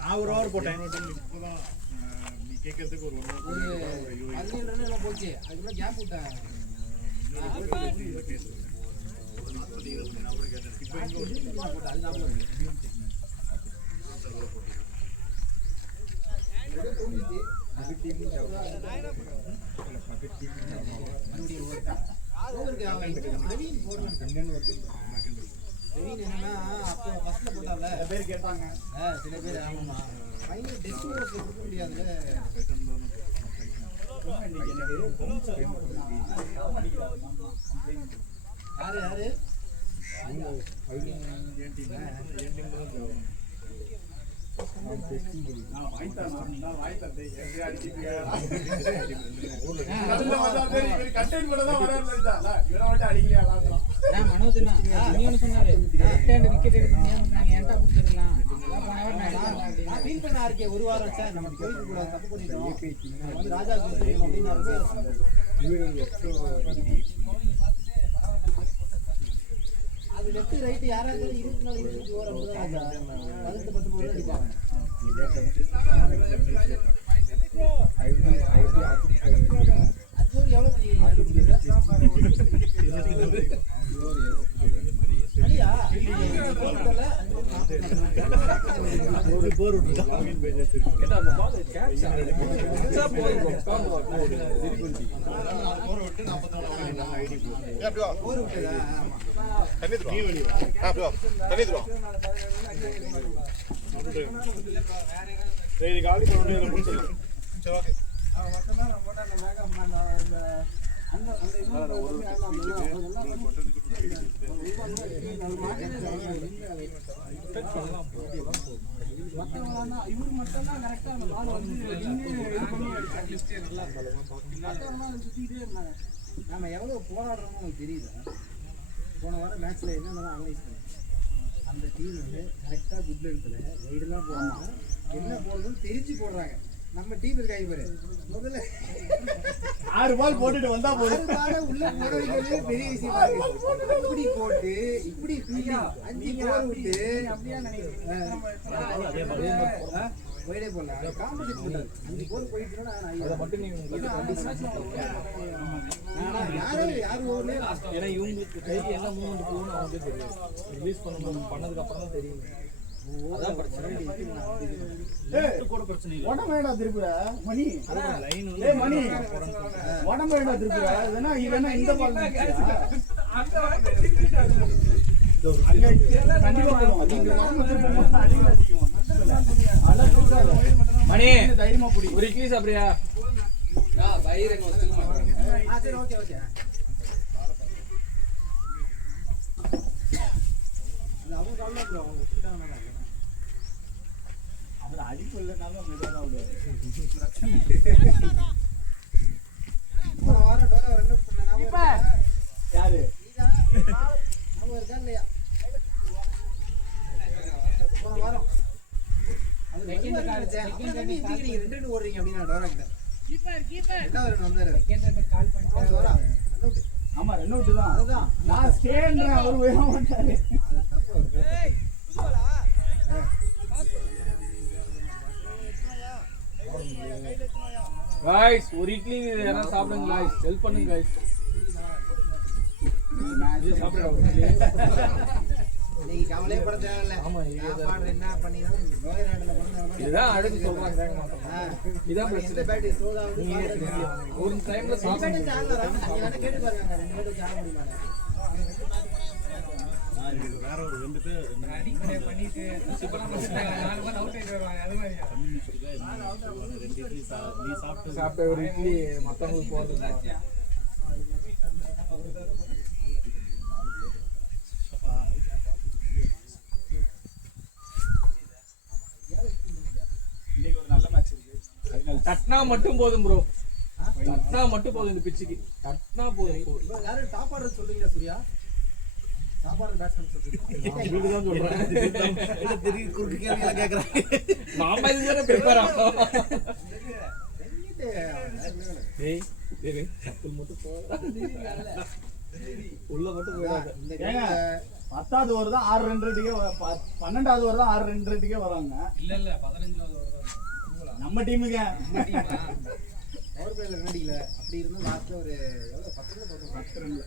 நான் ஒரு ஓவர் போட்டேன். நீ கேட்கறதுக்கு ஒரு 17 ரன் எல்லாம் போச்சு. அதுக்குள்ள கேப் விட்டேன். அப்போ ஃபர்ஸ்ட்ல போட்டால பேர் கேட்டாங்க. சில பேர் ஆமாமா ஃபைனல் டெஸ்ட் ஓவர் கொடுக்க முடியாதுல. யாரு யாரு ஒரு வாரம் சார் நம்ம கோயிலுக்கு கூட தப்பு பண்ணிட்டோம். ராஜா அது லெஃப்ட் ரைட் யாராவது 24 ஓவர் 10 ஓவர் அடிப்பாங்க. அது எவ்வளவு ஒரு போர் இவரு மட்டும் தான் கரெக்டா அந்த பால் வந்து சுத்திட்டே இருந்தாங்க. நம்ம எவ்வளவு போராடுறோம்னு உங்களுக்கு தெரியுது. போன வாரம் மேட்ச்ல என்னென்ன அனலைஸ் பண்ணேன். அந்த டீம் வந்து கரெக்டா குட் லென்த்ல வைடெல்லாம் போடுறாங்க. என்ன போடுறதுன்னு தெரிஞ்சு போடுறாங்க. நம்ம டீம் இருக்காங்க பாரு, முதல்ல 6 பால் போட்டுட்டு வந்தா போதும். உள்ள போடுறதுலே பெரிய விஷயம். இப்படி போட்டு இப்படி 5 கோல் விட்டு அப்படியே நினைக்கிறேன். வைடே போல காம்படிஷன் பண்ணி 5 கோல் போயிட்டுனா அத மட்டும் நீங்க யாரு ஓவர்ல ஏன்னா இவங்களுக்கு கைக்கு என்ன மூவ்மெண்ட் போகும்னு அவங்களுக்கு தெரியும். ரிலீஸ் பண்ணதுக்கு அப்புறம் தான் தெரியும். அதான் பிரச்சனை. கூட பிரச்சனை இல்ல. உடம்பேடா திருப்புற மணி லைன் ஏய் மணி உடம்பேடா திருப்புற வேணா இவனா இந்த பால் அங்க வரைக்கும் திருப்பிட்டாங்க. கண்டிப்பா போவோம். நீங்க உடம்பு திருப்புங்க அடிக்குவோம். மணி தைரியமா புடி. ஒரு இட்லி சாப்பிறியா? வயிறுங்க ஒத்துக்க மாட்டேன். சரி ஓகே ஓகே. அவங்க கால்ல ப்ரோ அவங்க ஒத்துக்கிட்டாங்க. அவர் அடிப்பு இல்லைனாலும் மெதுவாக விடுவார். போன வாரம் டோரா ரெண்டு பண்ண யாரு நம்ம இருக்கா இல்லையா? போன வாரம் அது செகண்ட் கால் நீங்க 2 ஓடுறீங்க அப்படினா டோரா கிட்ட கீப்பர் என்ன வரணும் வந்தாரு. செகண்ட் கால் பண்ணி டோரா ஆமா ரன் அவுட் தான். அதுதான் நான் ஸ்டேன்றேன். அவர் வேற மாட்டாரு. அது தப்பு அவர். ஏய் புதுவலா गाइस ஒரு இட்லி யாரா சாப்பிடுங்க गाइस ஹெல்ப் பண்ணுங்க गाइस. நான் சாப்பிடுறேன். நீங்க கவலையே பட தேவையில்லை. ஆமா சாப்பாடு என்ன பண்ணினாலும் லோயர் ஹேண்ட்ல பண்ணாங்க. இதான் அடுத்து சொல்றாங்க கேட்க மாட்டாங்க. இதான் பிரச்சனை. பேட் சோதா ஒரு டைம்ல சாப்பிடுங்க. நீங்க வேணா கேட்டு பாருங்க. 2 பேரும் சாப்பிட முடியுமா? வேற ஒரு 2 பேர் அடிக்கடி பண்ணிட்டு சூப்பரா பண்ணிட்டாங்க. 4 பால் அவுட் ஆயிட்டு வருவாங்க. அது மாதிரி நீ சாப்பிட்ட ஒரு இட்லி மத்தவங்களுக்கு போடுறது. இன்னைக்கு ஒரு நல்ல மேட்ச் இருக்கு. தட்னா மட்டும் போதும் ப்ரோ. தட்னா மட்டும் போதும் இந்த பிட்சுக்கு. தட்னா போதும். யாரு டாப் ஆர்டர் சொல்றீங்க சூர்யா? சாப்பாடு பேட்ஸ்மேன் சொல்றீங்க. இதுக்கு தான் சொல்றேன். என்ன தெரிய குறுக்கு கேள்வியா கேக்குறாங்க. மாமா இதுதானே பேப்பர் ஆகும். ஏய் டேய் கப்பல் மட்டும் போடா. உள்ள மட்டும் போடாத. ஏங்க 10வது ஓவர் தான் 6-2 12வது ஓவர் தான் 6-2 வராங்க. இல்ல 15வது நம்ம டீமுக்கு பவர் பிளேல விளையாடிக்கல. அப்படி இருந்தும் லாஸ்ட்ல ஒரு எவ்வளவு 10 ரன்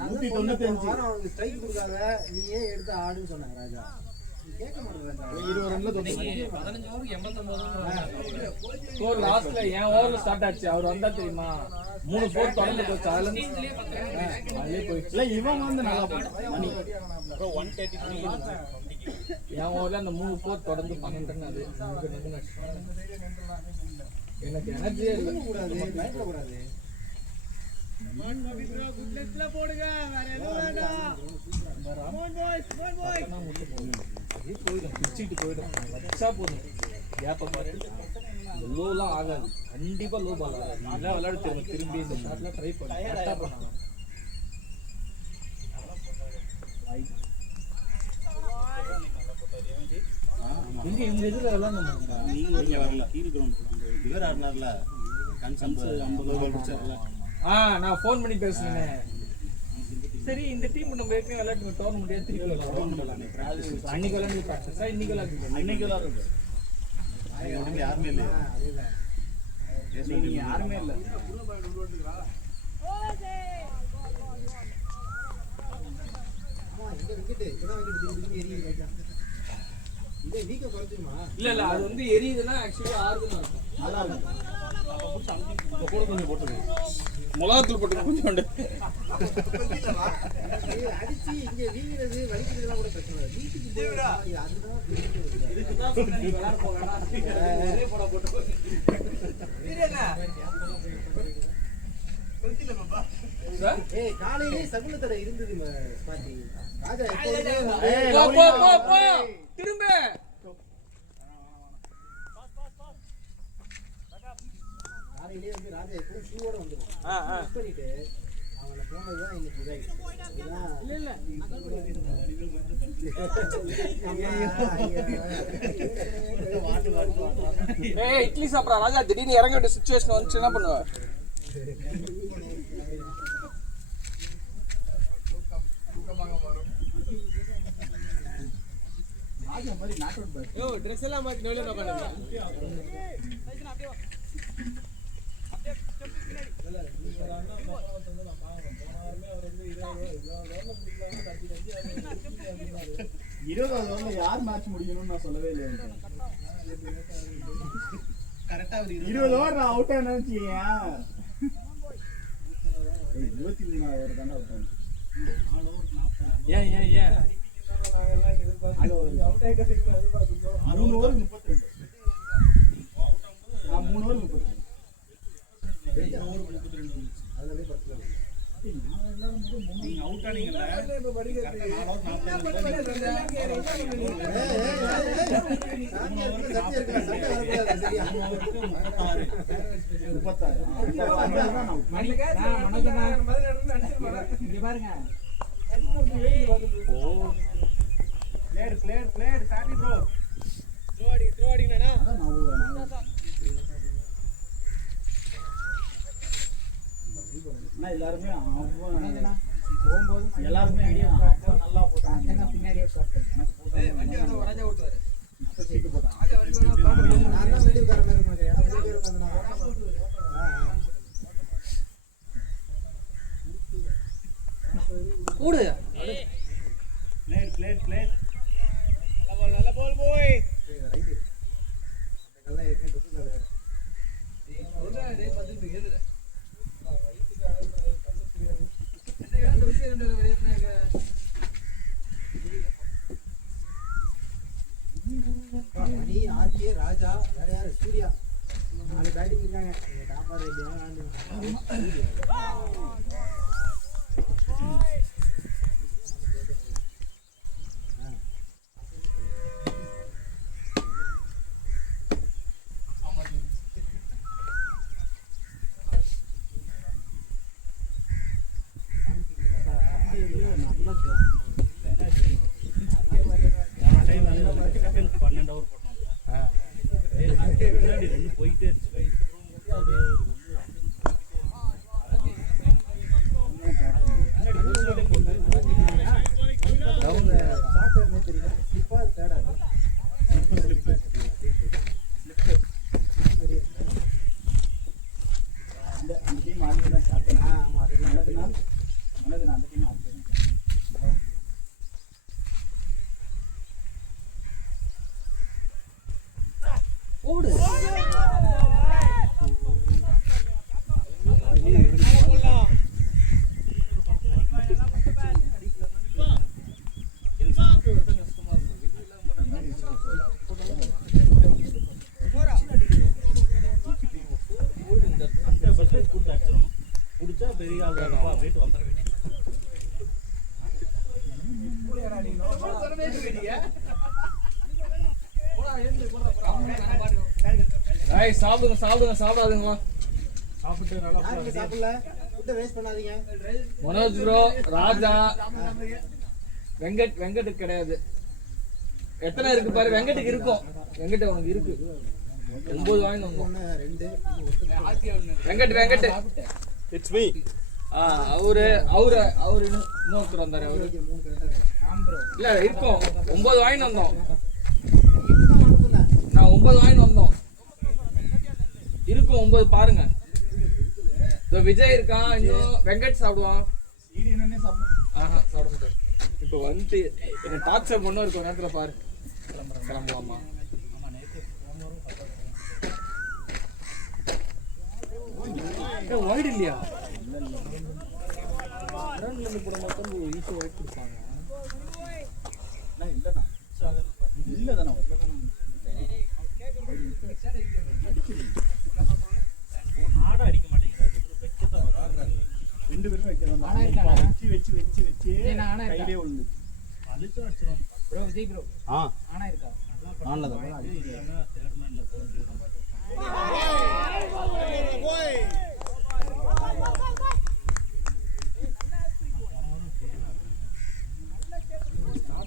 195 அவனுக்கு ஸ்ட்ரைக் கொடுக்காத நீயே எடுத்து ஆடுன்னு சொன்னாங்க ராஜா. நீ கேட்க மாட்டேன். 20 ரன்ல தோத்து 15 ஓவருக்கு 89 ஸ்கோர் லாஸ்ட்ல என் ஓவர்ல ஸ்டார்ட் ஆச்சு. அவர் வந்தா தெரியுமா 3 4 தொடர்ந்து போச்சு. அதுல போயிடுச்சு. இல்ல இவன் வந்து நல்லா போட்டான். மணி ப்ரோ 133 என் ஓவர்ல அந்த 3 4 தொடர்ந்து 12 ரன். அது எனக்கு எனர்ஜியே இல்ல. கூடாது பயப்பட கூடாது. போடுங்க வேற எதுவும் வேண்டாம். போயிடும் பிச்சுட்டு போயிடும். வச்சா போதும் கேப்பை பார்த்து லோலாம் ஆகாது. கண்டிப்பா லோ பால் ஆகாது. நல்லா விளையாட தெரியும். திரும்பி இந்த ஷாட்ல ட்ரை பண்ணி கரெக்டா பண்ணாங்க. இங்க இந்த இதுல விளையாடணும். நீங்க வரல கீழ் கிரவுண்ட் இவர் ஆடுனார்ல கன்சம்ஸ் 50 ஓவர் அடிச்சார்ல. நான் ஃபோன் பண்ணி பேசுனேன். சரி இந்த டீம் நம்ம ஏற்கனவே விளையாட்டு டோர்னமெண்ட் திருப்பி விளையாடுறோம். அன்னைக்கு விளையாண்டு ப்ராக்டிஸா இன்னைக்கு விளையாடுறோம். அன்னைக்கு விளையாடுறது யாருமே இல்லை. யாருமே இல்லை. இல்ல அது வந்து எரியுதுன்னா ஆக்சுவலி ஆறுதுன்னு இருக்கும். நல்லா இருக்கும். கூட கொஞ்சம் போட்டுருங்க. மிளகாத்தூள் போட்டு கொஞ்சம் அடிச்சு இங்க வீங்கிறது வலிக்கிறதுலாம் கூட பிரச்சனை இல்லை. வீட்டுக்கு காலையிலே சகுன தடை இருந்தது. ராஜா திரும்ப காலையிலே வந்து ராஜா எப்பவும் ஷூவோட வந்துடும். பண்ணிட்டு அவனை போனதுதான் இன்னைக்கு இதாயிடுச்சு. இட்லி சாப்பிட்றா ராஜா. திடீர்னு இறங்க வேண்டிய சுச்சுவேஷன் வந்துச்சு என்ன பண்ணுவ? ட்ரெஸ் எல்லாம் மாத்தி நோயில இருபதாவது ஓவர்ல யார் மேட்ச் முடிக்கணும்னு நான் சொல்லவே இல்லை. கரெக்டா 20 ஓவர் நான் அவுட் ஆனேன்னு வச்சுக்கீங்க. 23 ஓவர் தானே அவுட் ஆனேன். ஏன் 3 ஓவர் 32. 3 ஓவர் 32. நீங்க அவுட் ஆனீங்கல்ல கரெக்ட்டா 4 ஓவர் இங்க பாருங்க. பிளேயர் சாமி ப்ரோ த்ரோ அடிங்கனா நான் எல்லாருமே போகும்போது எல்லாருமே நல்லா போட்டாங்க. பின்னாடியே பார்த்தேன். வண்டி வந்து உடஞ்ச ஓட்டுவாரு. நான் தான் வீடியோ கார மாதிரி இருக்கேன். ஏன்னா வீடியோ உட்கார்ந்தனா கூடு பிளேயர் நல்ல பால் போய் ரைட். அதெல்லாம் ஏற்கனவே டுக்கு கால சொல்றா டேய் பத்துட்டு ஏதுடா. மணி ஆர்கே ராஜா வேற யாரு சூர்யா 4 பேட்டிங் இருக்காங்க. டாப்பர் ரெடி ஓடு பிடிச்சா பெரிய ஆள் தானப்பா போயிட்டு வந்துட வேண்டியது. சாப்பிடுங்க சாப்பிடுங்க சாப்பிடாதுங்களா சாப்பிட்டு நல்லா யாருமே சாப்பிடல ஃபுட்டை வேஸ்ட் பண்ணாதீங்க. மனோஜ் ப்ரோ ராஜா வெங்கட் கிடையாது. எத்தனை இருக்கு பாரு. வெங்கட்டுக்கு இருக்கும். வெங்கட் உனக்கு இருக்கு 9 வாங்கி வந்தோம். 2 வெங்கட் இட்ஸ் மீ. அவரு இன்னொருத்தர் வந்தாரு. அவரு 3 கரெக்டா இல்ல இருக்கும் 9 வாங்கி வந்தோம். நான் 9 வாங்கி வந்தோம். இருக்கும் 9 பாருங்க. இதோ விஜய் இருக்கான். இன்னும் வெங்கட் சாப்பிடுவான். சாப்பிட மாட்டாரு. இப்போ வந்து என்ன டார்ச்சர் பண்ண இருக்கும் நேரத்துல பாரு. கிளம்பலாமா? வைட் இல்லையா? இருந்து போட மாட்டோம். ஈஸியாக வைட் கொடுப்பாங்க. இல்ல தானே ஆட அடிக்க மாட்டேங்கிறாரு. ரெண்டு பேரும் வைக்க வச்சு கையிலே விழுந்து அழுத்தம் அடிச்சிடும். ப்ரோ விஜய் ப்ரோ ஆனா இருக்கா ஆன்ல தான் தேர்ட் மேன்ல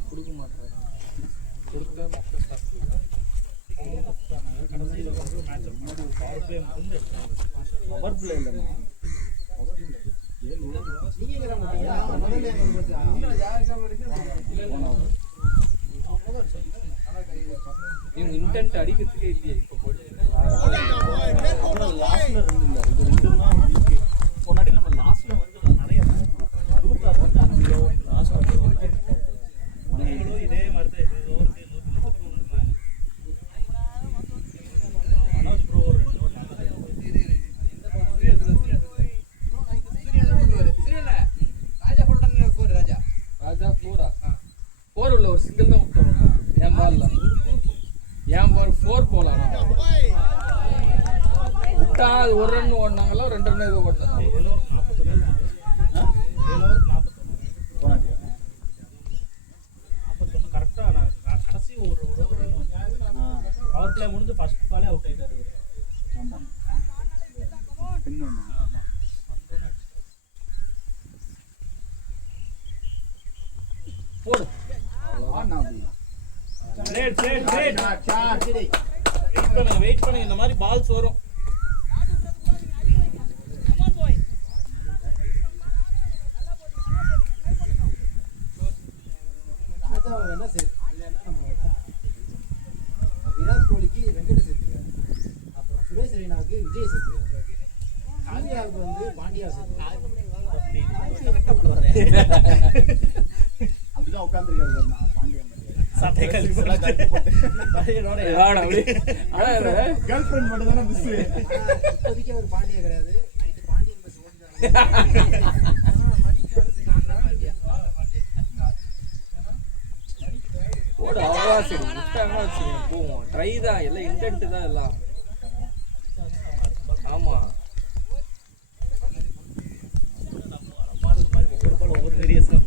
கொடுக்க மாட்டாரு. கொடுத்தா மக்கள் சாப்பிடுவாங்க. கடைசியில் வந்து மேட்ச் பவர் பிளே வந்து பவர் பிளே இல்லைன்னா இவங்க இன்டென்ட் அடிக்கிறதுக்கே இல்லையா இப்போ போட்டு. லாஸ்ட்ல 2 இல்லை, இது 2 தான் இருக்கு. முன்னாடி நம்ம லாஸ்ட்ல வந்து நிறைய 66 வந்து 5 ஓவர் லாஸ்ட் இதே மாதிரி தான் இது ஓவருக்கு 133 இருந்தாங்க. மனோஜ் ப்ரோ ஒரு 2 ஓவர் ராஜா 4 உள்ள ஒரு சிங்கிள் தான் விட்டோம். என் பால்ல என் பால் 4 போலாம். விட்டா அது 1 ரன் ஓடினாங்களோ 2 ரன் ஏதோ ஓடினாங்க. 7 ஓவர் 41 போனாட்டியா 41 கரெக்டா. நான் கடைசி ஒரு ஓவர் பவர் பிளே முடிஞ்சு ஃபர்ஸ்ட் பாலே அவுட் ஆயிட்டாரு. ஆமா போடு. வெயிட் பண்ணுங்க இந்த மாதிரி பால்ஸ் வரும். ராஜாவை வேணா சரி இல்லைன்னா நம்ம விராட் கோலிக்கு வெங்கட் சேர்த்துக்க, அப்புறம் சுரேஷ் ரெய்னாவுக்கு விஜய் சேர்த்துக்க, காந்தியாவுக்கு வந்து பாண்டியா சேர்த்துக்க. அப்படிதான் உட்காந்துருக்காரு பாண்டியா. கேர்ள் ஃப்ரெண்ட் மட்டும் தானே மிஸ். இப்போதைக்கு அவர் பாண்டியா கிடையாது. நைட்டு பாண்டியன் பஸ் போடு. அவ்வளோ சரி விட்டாங்கன்னா வச்சுக்கோங்க போவோம். ட்ரை தான் எல்லாம் இன்டென்ட் தான் எல்லாம். ஆமா ஒவ்வொரு வேரியஸ்ல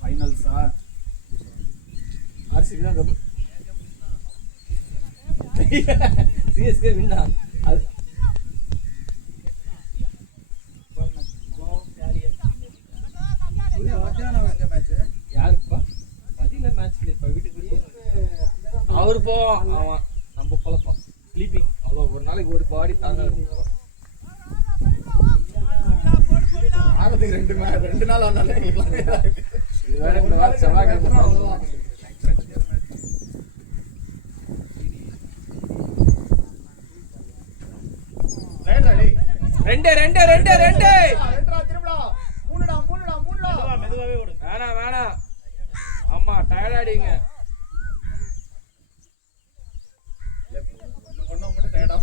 ஃபைனல்ஸா ஆர்சிபி தான் கப்பு. சிஎஸ்கே வின்னா. அது யாருக்குப்பா மதியில மேட்ச்ல இப்ப வீட்டுக்கு அவரு போவான். அவன் நம்ம போலப்பான் ஸ்லீப்பிங். அவ்வளோ ஒரு நாளைக்கு ஒரு பாடி தாங்க இருக்கும். ஆனதுக்கு 2 நாள் ஆனாலே இது வேற கூட செவ்வாய்க்கிழமை ரெண்டு ரெண்டு ரெண்டு ரெண்டு மெதுவாவே ஓடு. வேணாம் வேணாம். ஆமா டயர்டாடிங்க. ஒண்ணு மட்டும் டயர்டா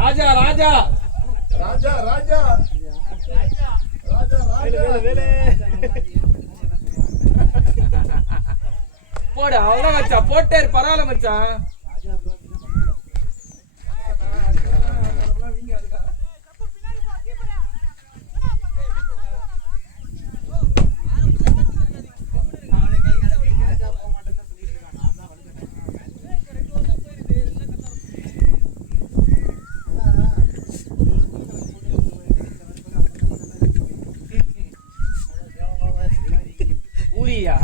ராஜா ராஜா ராஜா ராஜா ராஜா ராஜா வேலே போடு அவ்வளவு மச்சான் போட்டாரு பரவாயில்ல மச்சான். ஊரியா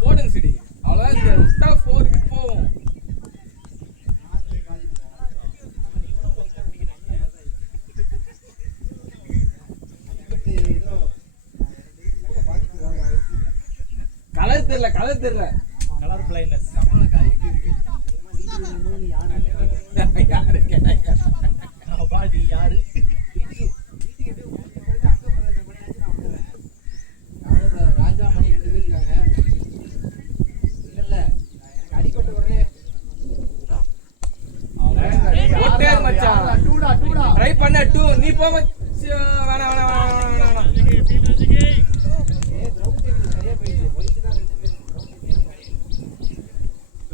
போடுங்க சிடி அவ்வளவுதான். இந்த விட்டா 4 போவோம். கலர் தெரியல கலர் தெரியல. Colour blindness. யாரு கேட்டாங்க? பாடி யாரு ராஜாமணி 2 பேர் இருக்காங்க. இல்ல எனக்கு அடிபட்ட உடனே ஓட்டே மச்சான். ட்ரை பண்ண 2 நீ போ மச்சான். வேணாம் வேணாம் வேணாம் வேணாம். திரௌபதி சரியா போயிடுச்சு. போயிட்டு தான் 2 பேர்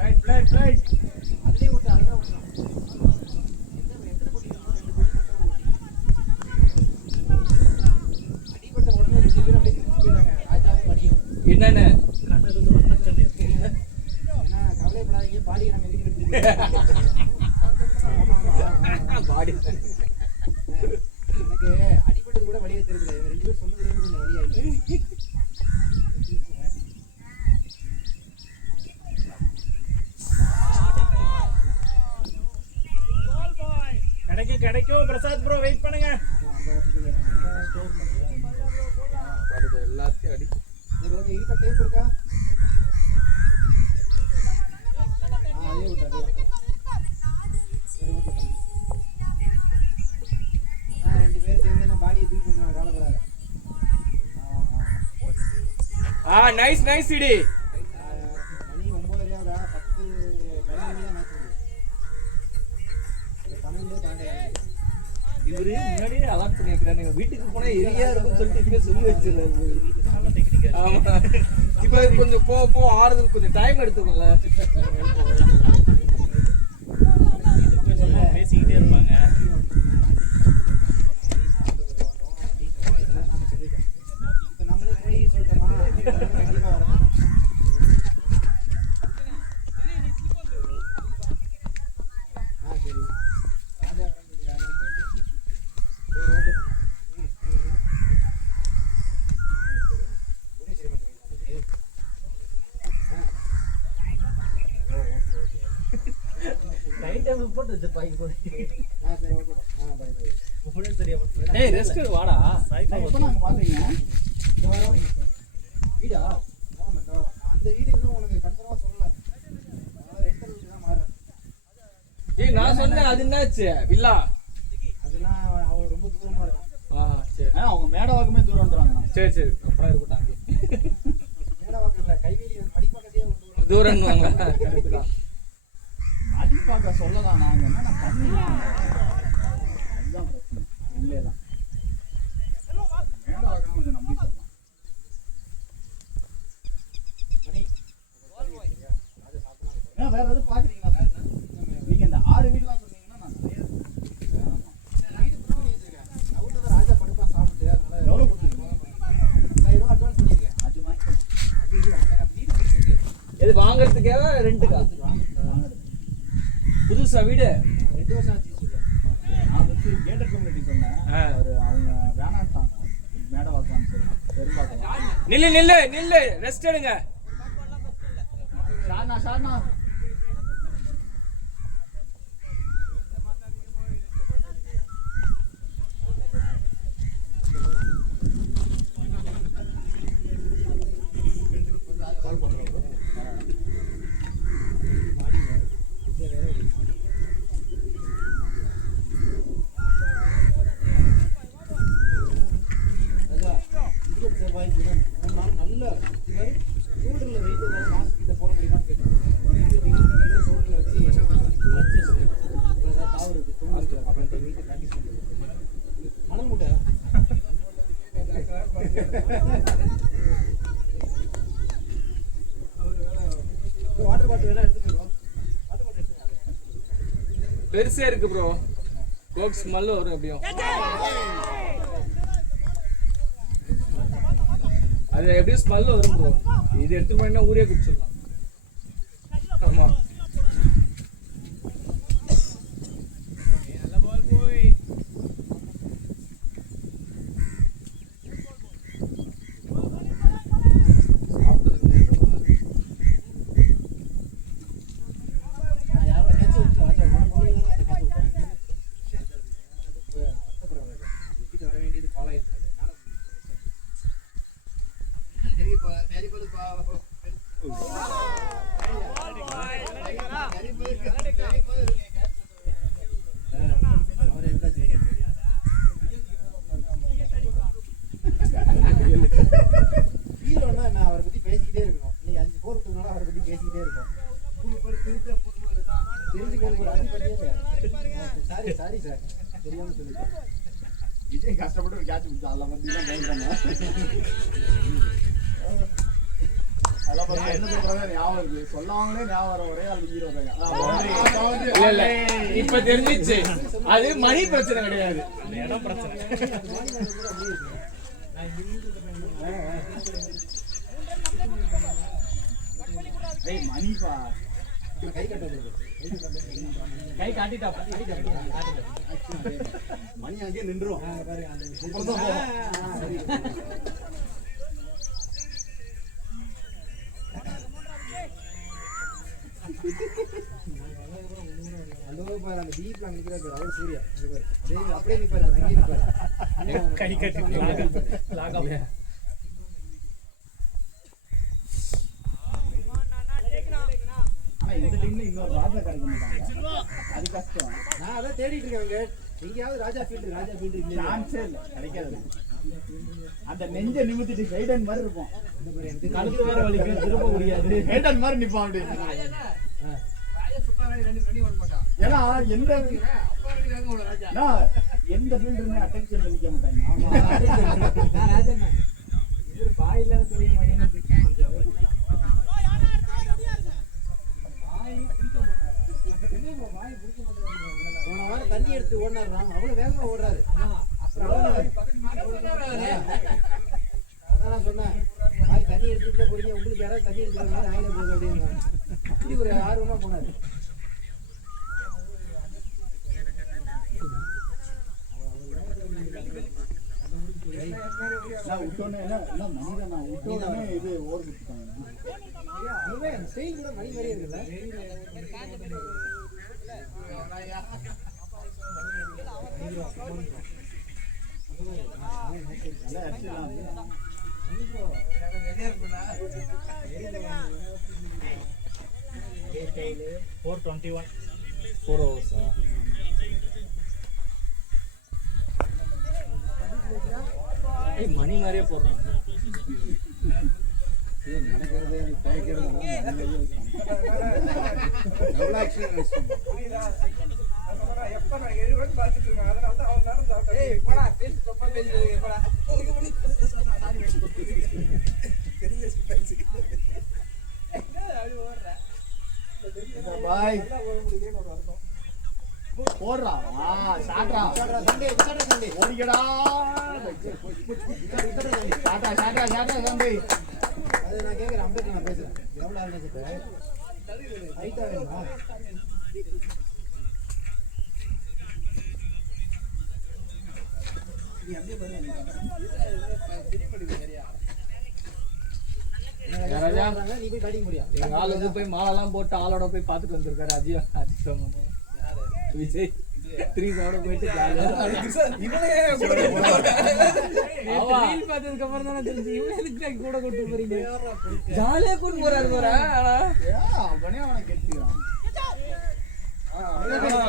ரைட் ரைட் ரைட் அதுலயே விட்டு அதுதான் விட்டான். அடிபட்ட உடனே 2 பேரும் அப்படியே திரும்பி போயிட்டாங்க. ராஜாவும் மணியும். என்னன்னு ஏன்னா கவலைப்படாதீங்க, பாடியை நம்ம எதுக்கு பாடி எனக்கு அடிபட்டது கூட வழியே தெரியல. இவங்க 2 பேரும் சொன்னதுல இருந்து கொஞ்சம் வழியாயிடுச்சு. கிடைக்கும் கிடைக்கும். பிரசாத் ப்ரோ வெயிட் பண்ணுங்க. எல்லாத்தையும் அடி. சரி ஓகே, இருக்கா டேப் இருக்கா? அதே விட்டு அதே விட்டு. சரி ஓகே. 2 பேர் சேர்ந்து என்ன பாடியை தூக்கி பண்ணுறாங்க, கவலைப்படாத. Nice nice CD. மணி 9:30 10 12 தான் மேட்ச் முடியும். 12 தாண்டியாச்சு. இவரு முன்னாடியே அலாட் பண்ணி வைக்கிறாரு. நீங்க வீட்டுக்கு போனா எரியா இருக்குன்னு சொல்லிட்டு இதுவே சொல்லி வச்சிருக்காரு. ஆமா இப்ப கொஞ்சம் போ ஆறுதல் கொஞ்சம் டைம் எடுத்துக்கோங்க. பேசிக்கிட்டே இருப்பாங்க. இப்போ நம்மளே போய் சொல்லிட்டோமா, கண்டிப்பா வரணும். சரி ராஜா போட்டு வச்சிருப்பாங்க போல. சரி ஓகே. By by. உங்களுக்கு தெரியாம ஏய் ரெஸ்ட் வாடா. இப்போ நாங்க பாத்தீங்க இந்த வாரம் வீடா ஆமாண்டா. அந்த வீடு இன்னும் உனக்கு கன்ஃபார்மா சொல்லல. நான் ரெண்டல் வீடு தான் மாறேன். ஏய் நான் சொன்னேன் அது என்னாச்சு வில்லா. அதெல்லாம் அவ ரொம்ப தூரமா இருக்கான். சரி அவங்க மேடவாக்குமே தூரம்ன்றாங்க. சரி சரி அப்புறம் இருக்கட்டாங்க. மேடவாக்கம் இல்ல, கைவேலி மடிப்பக்கத்தையே கொண்டு தூரம்னு வாங்க. கரெக்ட் தான். அடிப்பாக்க சொல்லலாம். நாங்க என்ன பண்ணுவோம், அதுதான் பிரச்சனை. இல்லைதான் மேடவாக்கம் கொஞ்சம் நம்பி சொல்லலாம். வேற எதுவும் பாக்குறீங்களா? நீங்க இந்த 6 வீடுலாம் சொன்னீங்கன்னா நான் நிறைய ராஜா படுப்பா சாப்பிட்டு அதனால எவ்வளவு கொடுத்துருக்கோம்? 1000 ரூபாய் அட்வான்ஸ் பண்ணிருக்கேன். அது வாங்கிக்கோ. அந்த வீடு பிடிச்சிருக்கு. இது வாங்குறதுக்கே ரெண்டுக்கா புதுசா வீடு 2 வருஷம் ஆச்சு சொல்லுவேன். நான் வந்து கேட்டட் கம்யூனிட்டி சொன்னேன். அவங்க வேணான்ட்டாங்க. மேடவாக்கம் சரி பெரும்பாக்கம். நில்லு நில்லு நில்லு ரெஸ்ட் எடுங்க. ஷார்னா வாய்ப்பு தான். ஒரு நாள் நல்ல இது மாதிரி ஷோல்டரில் வெயிட் மாஸ்க் கிட்ட போட முடியுமான்னு கேட்டேன். ஷோல்டரில் வச்சு தாவறது தூங்குறது அப்படின்ற வெயிட்டை ப்ராக்டிஸ் பண்ணுறது. மணல் மூட்டை வாட்டர் பாட்டில் வேணா எடுத்துக்கிறோம். வாட்டர் பாட்டில் எடுத்துக்காது. பெருசா இருக்கு ப்ரோ. கோக் ஸ்மெல் வரும் எப்படியும். அது எப்படியும் ஸ்மெல் வரும் ப்ரோ. இது எடுத்து போனா ஊரே குடிச்சிடலாம். ஆமா. ஹீரோனா நான் அவரை பத்தி பேசிக்கிட்டே இருக்கணும். இன்னைக்கு 5 4 இருக்கிறதுனால அவரை பத்தி பேசிக்கிட்டே இருக்கோம். சாரி சாரி சார் தெரியாம சொல்லிட்டேன். விஜய் கஷ்டப்பட்டு ஒரு கேட்ச் பிடிச்சா அதில் பற்றி தான் கைட் பண்ணேன். அதெல்லாம் பார்த்தா என்ன சொல்றாங்க ஞாபகம் இருக்கு. சொல்லாமலே ஞாபகம் வர ஒரே ஆள் ஹீரோ தான். இல்ல இல்ல இப்ப தெரிஞ்சிச்சு. அது மணி பிரச்சனை கிடையாது. இடம் பிரச்சனை. ஏய் மணிப்பா கை கட்டுறது கை காட்டிட்டா மணி அங்கேயே நின்றுரும். பாருங்க அந்த அப்புறம் தான் போவோம். சரி அந்த பாரு அந்த டீப்ல நிக்கிறாரு அவர் சூர்யா இங்க பாரு அதே அப்படியே நிப்பாரு பாரு அங்கேயே நிப்பாரு கை கட்டி லாக் ஆஃப். ஆனா இந்த டீம்ல இன்னொரு ராஜா கிடைக்க மாட்டாங்க. அது கஷ்டம். நான் அதான் தேடிட்டு இருக்கேன் எங்கேயாவது ராஜா ஃபீல்டு இல்லையா சான்ஸே இல்லை கிடைக்காது. அந்த நெஞ்ச நிமித்திட்டு ஹைடன் மாதிரி இருக்கும். கழுத்து வேற வலிக்கும் திரும்ப முடியாது. ஹைடன் மாதிரி நிப்பான் அப்படி. ஏன்னா எந்த ஃபீல்டுமே அட்டென்ஷன்ல நிக்க மாட்டாங்க. நான் ராஜண்ணா இது பாயில பெரிய மணிங்க போன வாரம் தண்ணி எடுத்து ஓடினாரு அவ்வளவு வேகமா ஓடுறாரு. அப்புறம் அதான் நான் சொன்னேன் பாய் தண்ணி எடுத்துட்டு போறீங்க உங்களுக்கு யாராவது தண்ணி எடுக்கிற மாதிரி ஆயிட போகுது அப்படின்னு அப்படி ஒரு ஆர்வமா போனாரு. விட்டோன்னே மனிதன் விட்டோன்னே இது ஓர் விட்டுட்டாங்க. ஸ்டைல் கூட மணி மாதிரியே இருக்குல்ல. மணி மாதிரியே போடுறாங்க. நடக்கிறது பாய் போடுறா சாட்ரா சண்டே ஓடிக்கடா சாட்டா சாட்டா சாட்டா சண்டே. அது நான் கேட்குறேன் அம்பேத்கர் நான் பேசுறேன் எவ்வளோ ஆரம்பிச்சிட்டேன் ஹைட்டா வேணுமா நீ போய் கட்டிக்க முடியும். எங்க ஆளுக்கு போய் மாலெல்லாம் போட்டு ஆளோட போய் பார்த்துட்டு வந்திருக்காரு. அஜித் விஜய் 3 சாவோட போயிட்டு பார்த்ததுக்கு அப்புறம் தானே தெரிஞ்சு இவன் எதுக்கு கூட கூட்டு போறீங்க. ஜாலியா கூட்டு போறாரு போற. அவனே அவனை கெட்டுக்கிறான்.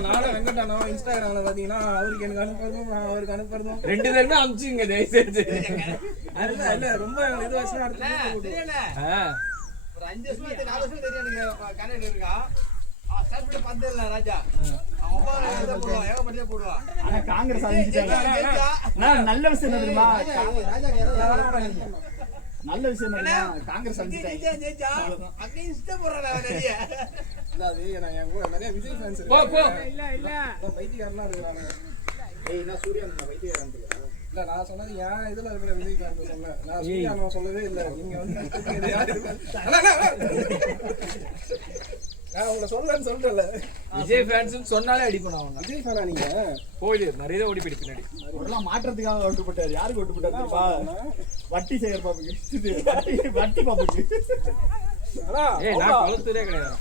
நானும் வெங்கடானோ இன்ஸ்டாகிராம்ல பாத்தீங்கன்னா அவருக்கு எனக்கு அனுப்புறதும் நான் அவருக்கு அனுப்புறதும் 2 பேருமே அனுப்பிச்சுங்க தயவு செஞ்சு. இல்ல ரொம்ப இது வச்சுனா அடுத்து ஒரு 5 வருஷமா 4 வருஷம் தெரியும் எனக்கு கனெக்ட் இருக்கா. ஸ்டார்ட் பண்ணி பந்தல்ல ராஜா அவன் போடுவான் ஏகப்பட்டே போடுவான். ஆனா காங்கிரஸ் அழிஞ்சிட்டாங்க. நான் நல்ல விஷயம் என்ன தெரியுமா? நல்ல விஷயம் என்ன தெரியுமா? காங்கிரஸ் அழிஞ்சிட்டாங்க. அகைன்ஸ்ட் போறானே நிறைய. இல்ல அது நான் என் கூட நிறைய விஜய் ஃபேன்ஸ் போ போ. இல்ல பைத்தியக்காரனா இருக்காங்க. ஏய் நான் சூர்யா அந்த வைத்தியக்காரன் இல்ல நான் சொன்னது ஏன் இதுல இருக்கிற விஜய் ஃபேன்ஸ் சொன்னேன். நான் சூர்யா நான் சொல்லவே இல்ல. நீங்க வந்து யாரு நான் உங்களை சொல்லலன்னு சொல்றேன்ல. விஜய் ஃபேன்ஸ் சொன்னாலே அடிப்பேன் அவங்க. விஜய் ஃபேனா நீங்க? போயிடு நிறைய ஓடி போயிடு பின்னாடி. அவரெல்லாம் மாற்றத்துக்காக ஒட்டுப்பட்டாரு. யாருக்கு ஒட்டுப்பட்டாரு தெரியுமா? வட்டி செய்யற பாப்புக்கு. வட்டி பாப்புக்கு. ஏய் நான் கொளத்தூரே கிடையாது.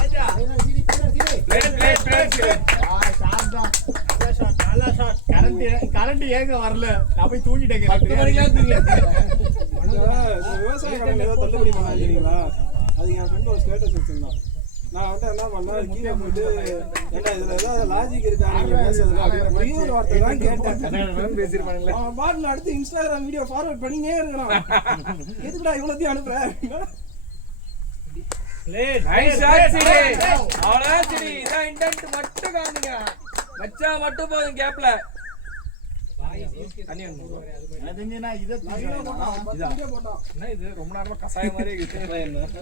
ராஜா கரண்ட் ஏங்க வரல. நான் போய் தூங்கிட்டேங்க. 10 மணிக்கெல்லாம் விவசாய கடன் ஏதோ தள்ளுபடி பண்ணாங்களா? அது என் ஃப்ரெண்ட் ஒரு ஸ்டேட்டஸ் வச்சிருந்தான். நான் வந்து என்ன பண்ணேன் கீழே போயிட்டு என்ன இதுல ஏதாவது லாஜிக் இருக்கா நீங்க பேசுறதுல ஒரே ஒரு வார்த்தை தான் கேட்டேன். பேசிருப்பானுங்களே அவன் பாட்டுல அடுத்து இன்ஸ்டாகிராம் வீடியோ ஃபார்வர்ட் பண்ணினே இருக்கான். எதுக்குடா இவ்வளவுத்தையும் அனுப்புற? நைஸ் ஷாட் சிடி. அவ்வளவு சிடி. இதான் இன்டென்ட் மட்டும் காணுங்க. மச்சா மட்டும் போதும் கேப்ல. தண்ணி வந்து என்ன இத போட்டான். என்ன இது ரொம்ப நேரமா கசாயம் மாதிரியே இருக்கு.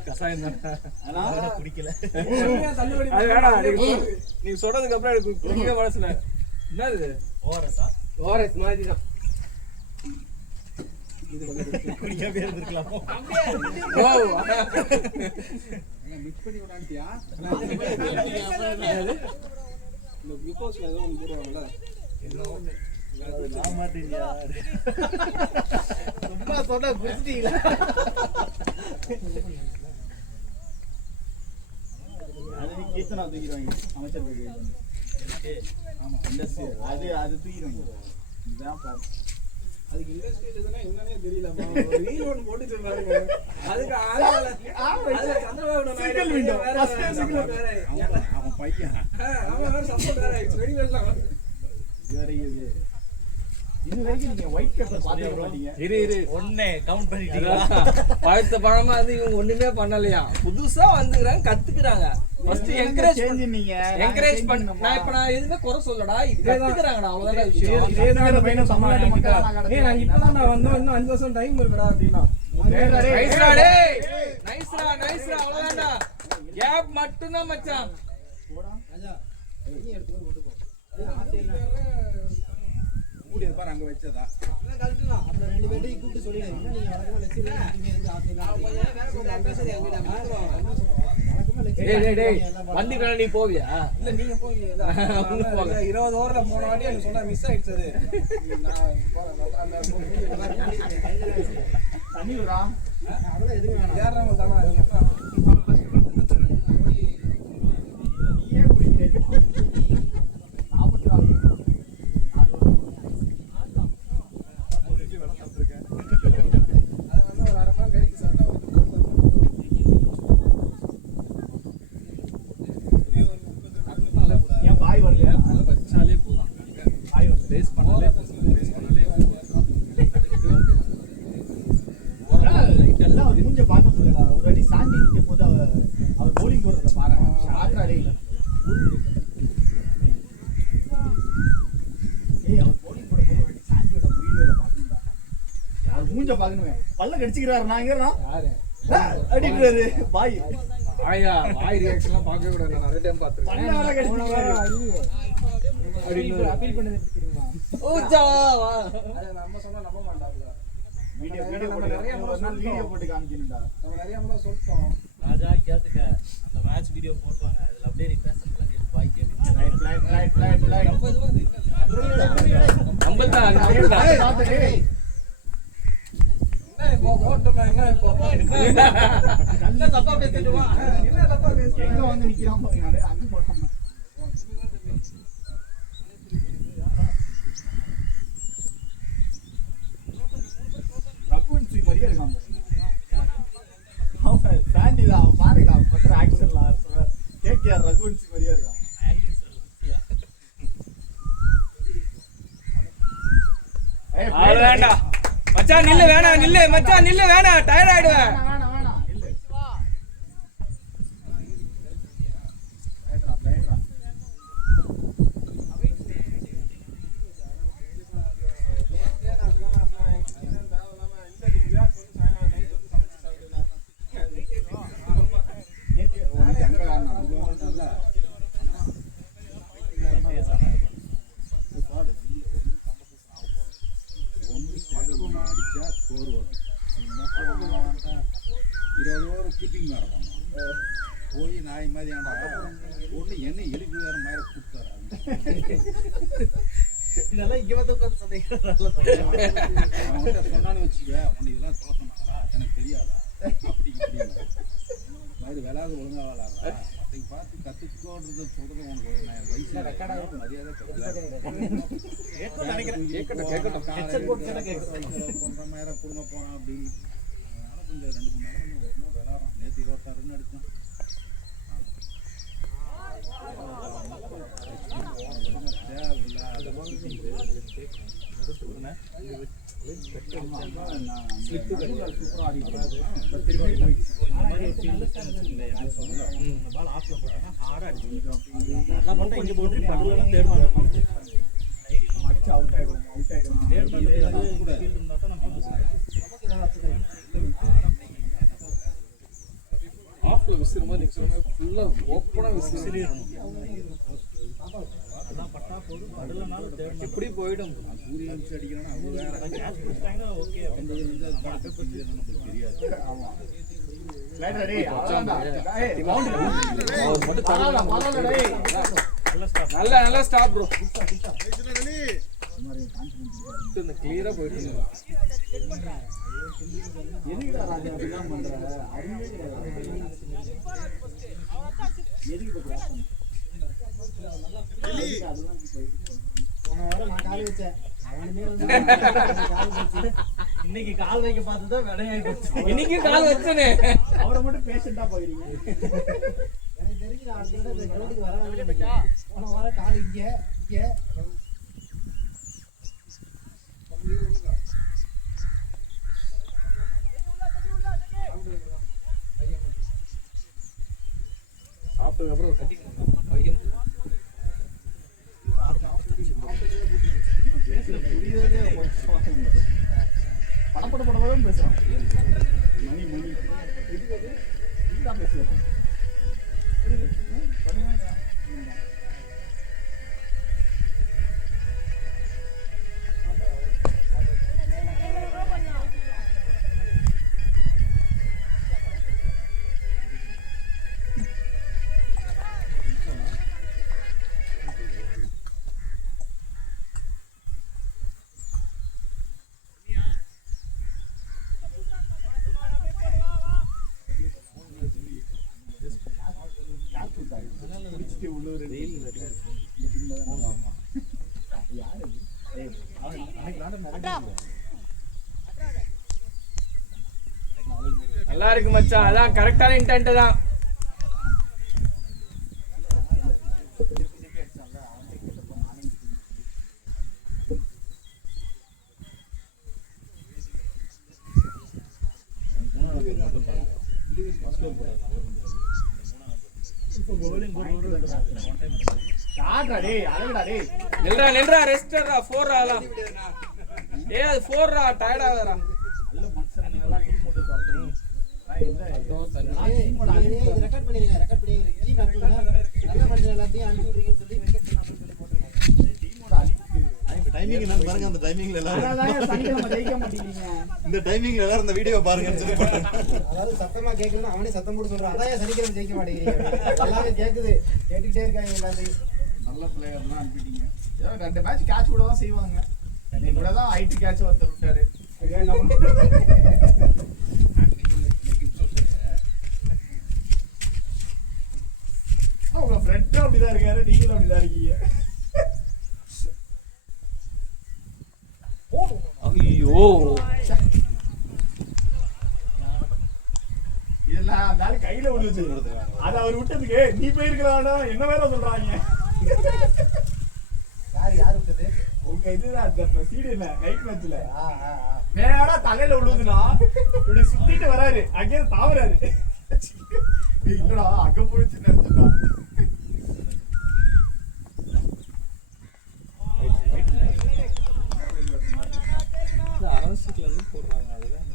கசாயம் தான். ஆனா குடிக்கல. அது வேணாம். நீ சொன்னதுக்கு அப்புறம் எனக்கு குடிக்க மனசுல. என்னது? ஓரஸா? ஓரஸ் மாதிரி தான். குடிக்காம இருந்திருக்கலாம். ஓ மிக்ஸ் பண்ணி விடாண்டியா? இந்த குளுக்கோஸ்ல ஏதோ ஒன்று போடுவாங்கல்ல. நான் மாட்டீங்க. சும்மா சொன்னா குடிச்சிட்டீங்களா? அது நீ கீர்த்தனா தூக்கிடுவாங்க அமைச்சர் பேரு. ஆமா இண்டஸ்ட்ரியல் அது தூக்கிடுவாங்க. இதுதான் ப்ராப்ளம். அதுக்கு இண்டஸ்ட்ரியல் இதுனா என்னன்னே தெரியல. ஒரு ரீல் ஒன்னு போட்டு சொல்றாங்க. அதுக்கு அதுல Chandrababu single window first single வேற. அவன் பையன் அவன் வேற சப்போர்ட் வேற. இட்ஸ் வெரி வெல் தான். இது வரைக்கும் நீங்க ஒயிட் பேப்பர் பாத்தே மாட்டீங்க. இரு ஒண்ணே கவுண்ட் பண்ணிட்டீங்களா? பழுத்த பழமா அது இவங்க ஒண்ணுமே பண்ணலையா. புதுசா வந்துக்கறாங்க கத்துக்கறாங்க. ஃபர்ஸ்ட் என்கரேஜ் நீங்க என்கரேஜ் பண்ண. நான் எதுமே குறை சொல்லடா. இப்ப கத்துக்கறாங்கடா அவ்வளவுதான் விஷயம். இதேதான் பையன் தமிழ்நாட்டு மக்கள். ஏய் நான் இப்பதான் நான் வந்தோம். இன்னும் 5 வருஷம் டைம் இருக்குடா அப்படினா. நைஸ்டா டேய். நைஸ்டா அவ்வளவுதான்டா. கேப் மட்டும் தான் மச்சான். ராஜா நீ எடுத்து கொண்டு போ. கூடியது பாரு அங்க வச்சதா. அத கழட்டலாம். அந்த 2 பேரையும் கூட்டி சொல்லிடு. என்ன நீங்க வழக்கமா லெக்சர் நீங்க எதுக்கு ஆத்தீங்க? வேற கொஞ்சம் பேசுறது எங்கடா மாத்துறோம். வழக்கமா லெக்சர் டேய் வண்டில நீ போவியா? இல்ல நீங்க போவீங்க. 20 ஓவர்ல போன வாட்டி எனக்கு சொன்னா மிஸ் ஆயிடுச்சு அது. நான் அந்த தண்ணி விடுறா. அதெல்லாம் எதுவும் வேணாம். ஏறாம தானா இருக்கு. நீயே குடிக்கிறீங்க. சாப்பிடுறாங்க. அது வந்து ஒரு 1/2 மணி நேரம் கழிச்சு சாப்பிட்டா ஏன் பாய் வரலையா? வச்சாலே போதும். பாய் வந்து ரேஸ் பண்ணல. எல்லாம் ஒரு மூஞ்ச பார்க்க முடியல. ஒரு வாட்டி சாண்டி நிக்க போது அவர் போலிங் போடுறத பாருங்க. ஷார்ட் அடிக்கல. ஏய் அவர் போலிங் போடும்போது ஒரு வாட்டி சாண்டியோட வீடியோல பாக்கணும்டா. அவர் மூஞ்ச பார்க்கணுமே. பல்ல கடிச்சிக்கிறாரு நான் எங்கறனா? யாரு? அடிக்கிறாரு பாய். வாய் ரியாக்ஷன்லாம் பார்க்க கூடாது. நான் நிறைய டைம் பார்த்திருக்கேன். பல்ல வர கடிச்சிக்கிறாரு. அப்பீல் பண்ணது தெரியுமா? அது நம்ம சொன்னா நம்ப மாட்டாங்களா? வீடியோ போட்டு நிறைய ஒரு நாள் வீடியோ போட்டு காமிக்கணும்டா. நம்ம நிறைய முறை சொல்லிட்டோம். ராஜா கேத்துக்க அந்த மேட்ச் வீடியோ போடுவாங்க. அதுல அப்படியே நீ பேசலாம் கேட்டு பாய் கேட்டு. லைட் நம்ம இதுவா நம்மள்தான் அது நம்மள்தான். சாப்பிட்டு என்ன இப்போ போட்டோமா என்ன இப்போ என்ன தப்பா பேசிட்டுமா? என்ன தப்பா எங்க பேசுறீங்க? வந்து நிக்கிறான் பாருங்க. அங்க போட்டாங்க. ரகுவன்சி மாதிரியே இருக்கான் பாருங்க. அவன் சாண்டி தான். அவன் பாருங்க அவன் பண்ற ஆக்ஷன்லாம் கேகேஆர் ரகுவன்சி மாதிரியா இருக்கான். அது வேண்டாம் மச்சான், நில்லு வேணாம், நில்லு மச்சான், நில்லு வேணாம், டயர்ட் ஆயிடுவேன். போய் நாய் மாதிரி ஒன்று என்ன எழுதி வேற மாதிரி கொடுத்தாரு. இதெல்லாம் இங்க வந்து உட்காந்து சந்தேகம் சொன்னான்னு வச்சுக்க, உன்னை இதெல்லாம் சொல்ல சொன்னாங்களா, எனக்கு தெரியாதா அப்படி இப்படி மாதிரி விளையாடு ஒழுங்கா விளையாடுறா, அதை பார்த்து கற்றுக்கோன்றது சொல்றது உனக்கு வயசு மரியாதை போன்ற மாதிரி கொடுங்க போறான் அப்படின்னு. அதனால கொஞ்சம் 2 மணி நேரம் விளையாடுறோம். நேற்று 26 ரன் அடிச்சோம். ஆஃப்ல விசிற மாதிரி நீங்க சொன்ன ஃபுல்லா ஓப்பனா விசிறிடணும். எப்படி போயிடும் சூரிய வச்சு அடிக்கிறானா அவங்க வேற ஓகே தெரியாது. ஆமா நல்லா ஸ்டாப் ப்ரோ. கிளியரா போயிட்டு எதுக்குடா ராஜா அப்படிலாம் பண்ற? அறிவே கிடையாது. எதுக்கு இன்னைக்கு கால் வைக்க பார்த்துதான் விடையாகி போச்சு. இன்னைக்கு கால் வச்சனே. அவரை மட்டும் பேஷண்டா போயிருங்க. எனக்கு தெரிஞ்சு நான் அடுத்த தடவை கிரவுண்டுக்கு வர போன வாரம் கால் இங்க சாப்பிட்டதுக்கு அப்புறம் கட்டிக்கணும். படப்படம் பேசுறான். மணி இதுதான் பேசுறான். நல்லா இருக்கு மச்சான், அதான் கரெக்டான இன்டென்ட் தான். நில்றா ரெஸ்டரா 4 ஆலாம். ஏய் அது 4 ரா, டயர்ட் ஆகுறா. ரெக்கார்ட் பண்ணிருங்க டீம் நல்ல மனுஷன் எல்லாத்தையும் அனுப்பி விடுறீங்கன்னு சொல்லி ரெக்கார்ட் பண்ணி டைமிங் என்னன்னு பாருங்க. அந்த டைமிங்ல எல்லாரும் சனிக்கிழமை ஜெயிக்க மாட்டீங்க. இந்த டைமிங்ல எல்லாரும் இந்த வீடியோ பாருங்கன்னு சொல்லி போறேன். அதாவது சத்தமா கேட்கலன்னா அவனே சத்தம் போட்டு சொல்றான். அதான் சனிக்கிழமை ஜெயிக்க மாட்டேங்கிறீங்க. எல்லாரும் கேக்குது, கேட்டுக்கிட்டே இருக்காங்க எல்லாத்தையும். நல்ல பிளேயர்லாம் அனுப்பிட்டீங்க. ஏதோ 2 மேட்ச் கேட்ச் கூட தான் செய்வாங்க. இன்னைக்கு கூட தான் ஐடி கேட்ச் ஒருத்தர் விட்டாரு. உங்க ஃப்ரெண்டும் அப்படிதான் இருக்காரு, நீங்களும் அப்படிதான் இருக்கீங்க. ஐயோ இதெல்லாம் அந்த ஆளு கை கையில விழுந்துச்சு. அது அவர் விட்டதுக்கு நீ போயிருக்கலாம்டா என்ன வேற சொல்றாங்க. யாரு விட்டது? உங்க இதுதான் அந்த சீரியல்ல நைட் மேட்ச்ல நேரா தலையில விழுதுனா இப்படி சுத்திட்டு வராரு அங்கே தாவறாரு. இல்லடா அங்க போயிடுச்சு நினைச்சா. அரசுக்கு வந்து போடுறாங்க அதுதான்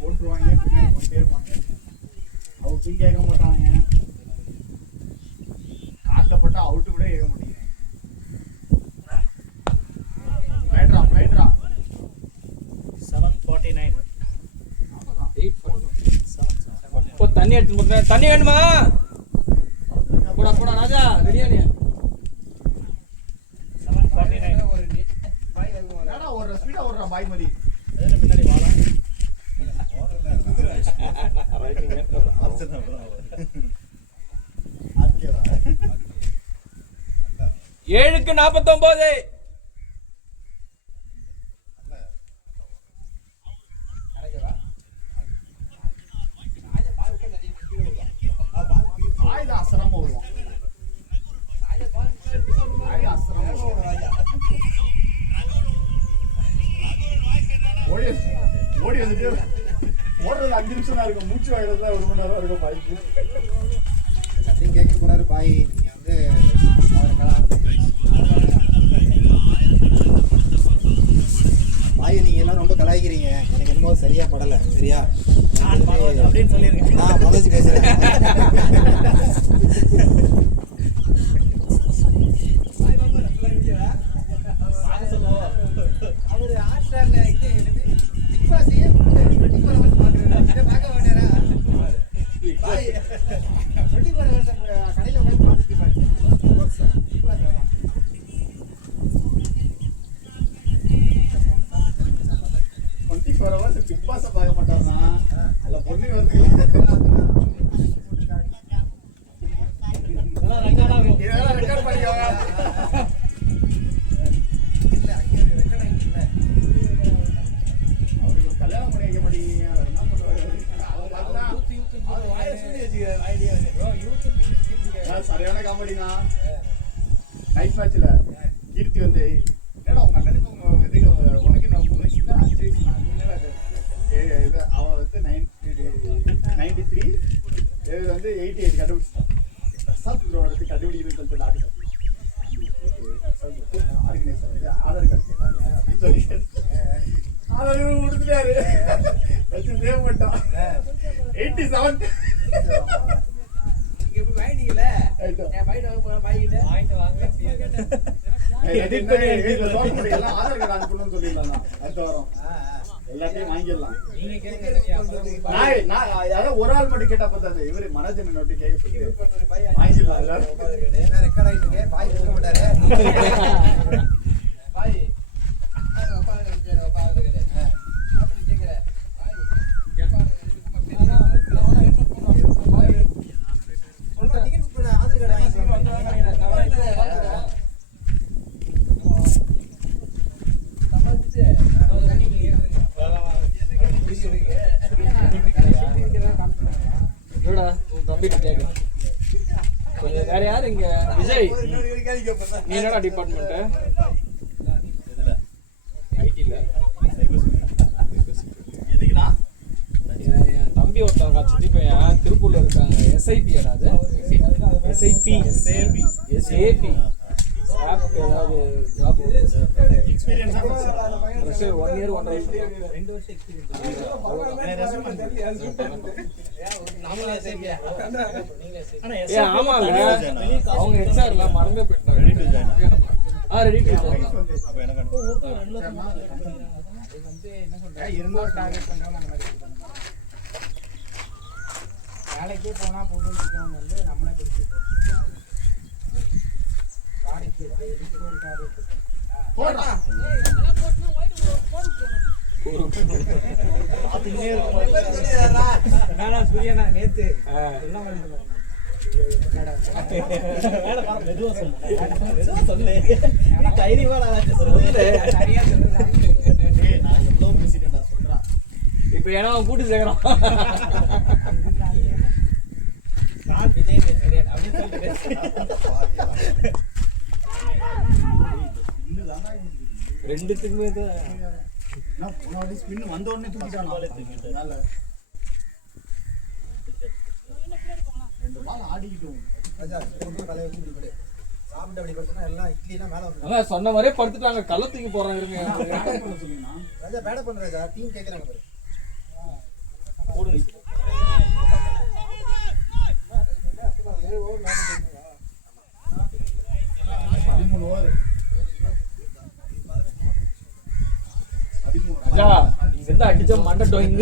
போட்டுருவாங்க பின்னாடி கொண்டே இருப்பாங்க. அவுட்டும் கேட்க மாட்டாங்க. காலில் பட்டா அவுட்டு கூட கேட்க மாட்டேங்க. ரைட்ரா 7:49 இப்போ தண்ணி எடுத்து போடுறேன். தண்ணி வேணுமா? போடா போடா ராஜா ரெடியானே. 7:49 ஏடா ஒரு ஸ்பீடா ஓடுறான் பாய் மதி. பின்னாடி வாடா. ஏழுக்கு 49. பாய் தான் அசராம வருவான். பாய் அசராம வருவான். ஓடி வந்துட்டு ஓடுறது 5 நிமிஷம் தான் இருக்கும். மூச்சு வாங்குறது 1 மணி நேரம் இருக்கும் பாய்க்கு. எல்லாத்தையும் கேட்க கூடாது பாய். நீங்க வந்து பாய் நீங்க எல்லாம் ரொம்ப கலாய்க்கிறீங்க. எனக்கு என்னமோ சரியா படல. சரியா அப்படின்னு சொல்லிருக்கேன். நான் மனோஜ் பேசுறேன். அவரு ஆஸ்ட்ரேலியா இது பிக் பாஸ் 24 ஹவர்ஸ் பாக்குறாரு. பார்க்க மாட்டாரா பாய்? 24 ஹவர்ஸ் கடையில போய் பார்த்துட்டு பாரு. Bigg Boss 24 hours Bigg Boss பார்க்க மாட்டானா? அல்ல பொண்ணு வந்து இதெல்லாம் ரெக்கார்ட் பண்ணிக்கோங்க. இல்ல அங்க ரெக்கார்ட் ஆயிடுச்சுல. அவருக்கு கல்யாணம் பண்ணி வைக்க மாட்டீங்க. அவர் என்ன பண்ணுவாரு? அவர் பார்த்தா அவர் வாயை சொல்லி வச்சுக்கிறாரு. ஐடியா சரியான காமெடினா. நைட் மேட்ச்ல கீர்த்தி வந்து என்னடா உங்க அண்ணனுக்கு உங்க இது உனக்கு நான் 3 வயசு 5 வயசு இது அவன் வந்து 93 இது வந்து 88 கண்டுபிடிச்சான். பிரசாத் ப்ரோடுக்கு கண்டுபிடிக்கிறதுன்னு சொல்லிட்டு டாக்டர் ஆர்கனைசர் வந்து ஆதார் கார்டு கேட்டாங்க அப்படின்னு சொல்லி ஆதார் கொடுத்துட்டாரு. வச்சு சேவ் பண்ணிட்டான். 87 நீங்க போய் வாங்கிட்டீங்கல. நான் பைட் வாங்க போறேன். வாங்கிட்டு வாங்க. எடிட் பண்ணி வீட்ல சோப் பண்ணிடலாம். ஆதார் கார்டு அனுப்பணும்னு சொல்லிடலாம். அடுத்த வாரம் எல்லாத்தையும் வாங்கிடலாம். நீங்க கேக்குறது நான் யாராவது ஒரு ஆள் மட்டும் கேட்டா பார்த்தாது. இவரு மனோஜன் நோட்டு கேட்க வாங்கிடலாம். எல்லாரும் ரெக்கார்ட் ஆயிட்டு இருக்கு. பாய் போக மாட்டாரு. பாய் தம்பிட்டு கேட்க கொஞ்சம் வேற யாரு இங்க? விஜய் நீ என்னடா டிபார்ட்மெண்ட்? ஐடில. எதுக்குடா? என் தம்பி ஒருத்தவங்க சித்தி பையன் திருப்பூர்ல இருக்காங்க. SIP அது SIP SAP ஏதாவது ஜாப் எக்ஸ்பீரியன்ஸா ஃப்ரெஷர் 1 இயர் 1.5 2 வருஷம் எக்ஸ்பீரியன்ஸ். ஆமாங்க அவங்க HR மறந்து போயிட்டாங்க. Ready to join. அப்ப எனக்கு வந்து என்ன சொல்றேன், இருந்தாலும் டார்கெட் பண்றவங்க அந்த மாதிரி வேலைக்கே போனா போதும்னு இருக்கவங்க வந்து நம்மளே பிடிச்சி பார்த்துக்கிட்டே இருக்கும் என்னடா சூரியனா நேத்து எல்லாம் வேலை பாரு மெதுவா சொல்லு நீ தைரியமா சரியா சொல்றேன் நான் எவ்வளவு பேசிட்டேன்டா சொல்றா இப்ப ஏன்னா அவன் கூட்டு சேர்க்கறான் நான் விஜய் பேசுறேன் அப்படின்னு சொல்லிட்டு ரெண்டுத்துக்குமே தான் நான் போன வாட்டி ஸ்பின் வந்த உடனே தூக்கிட்டான் அதனால 2 பால் ஆடிக்கிட்டோம் ராஜா தலையை வச்சு இப்படி போடு சாப்பிட்டு அப்படி படுத்தா எல்லாம் இட்லிலாம் மேல வந்து அதான் சொன்ன மாதிரியே படுத்துட்டாங்க கள்ள தூக்கி போறாங்க இருங்க சொல்லுங்கண்ணா ராஜா பேட பண்ற ராஜா டீம் கேக்குறாங்க பாரு போடு 13 ஓவர் ராஜா எந்த அடிச்ச மண்டை டோயிங்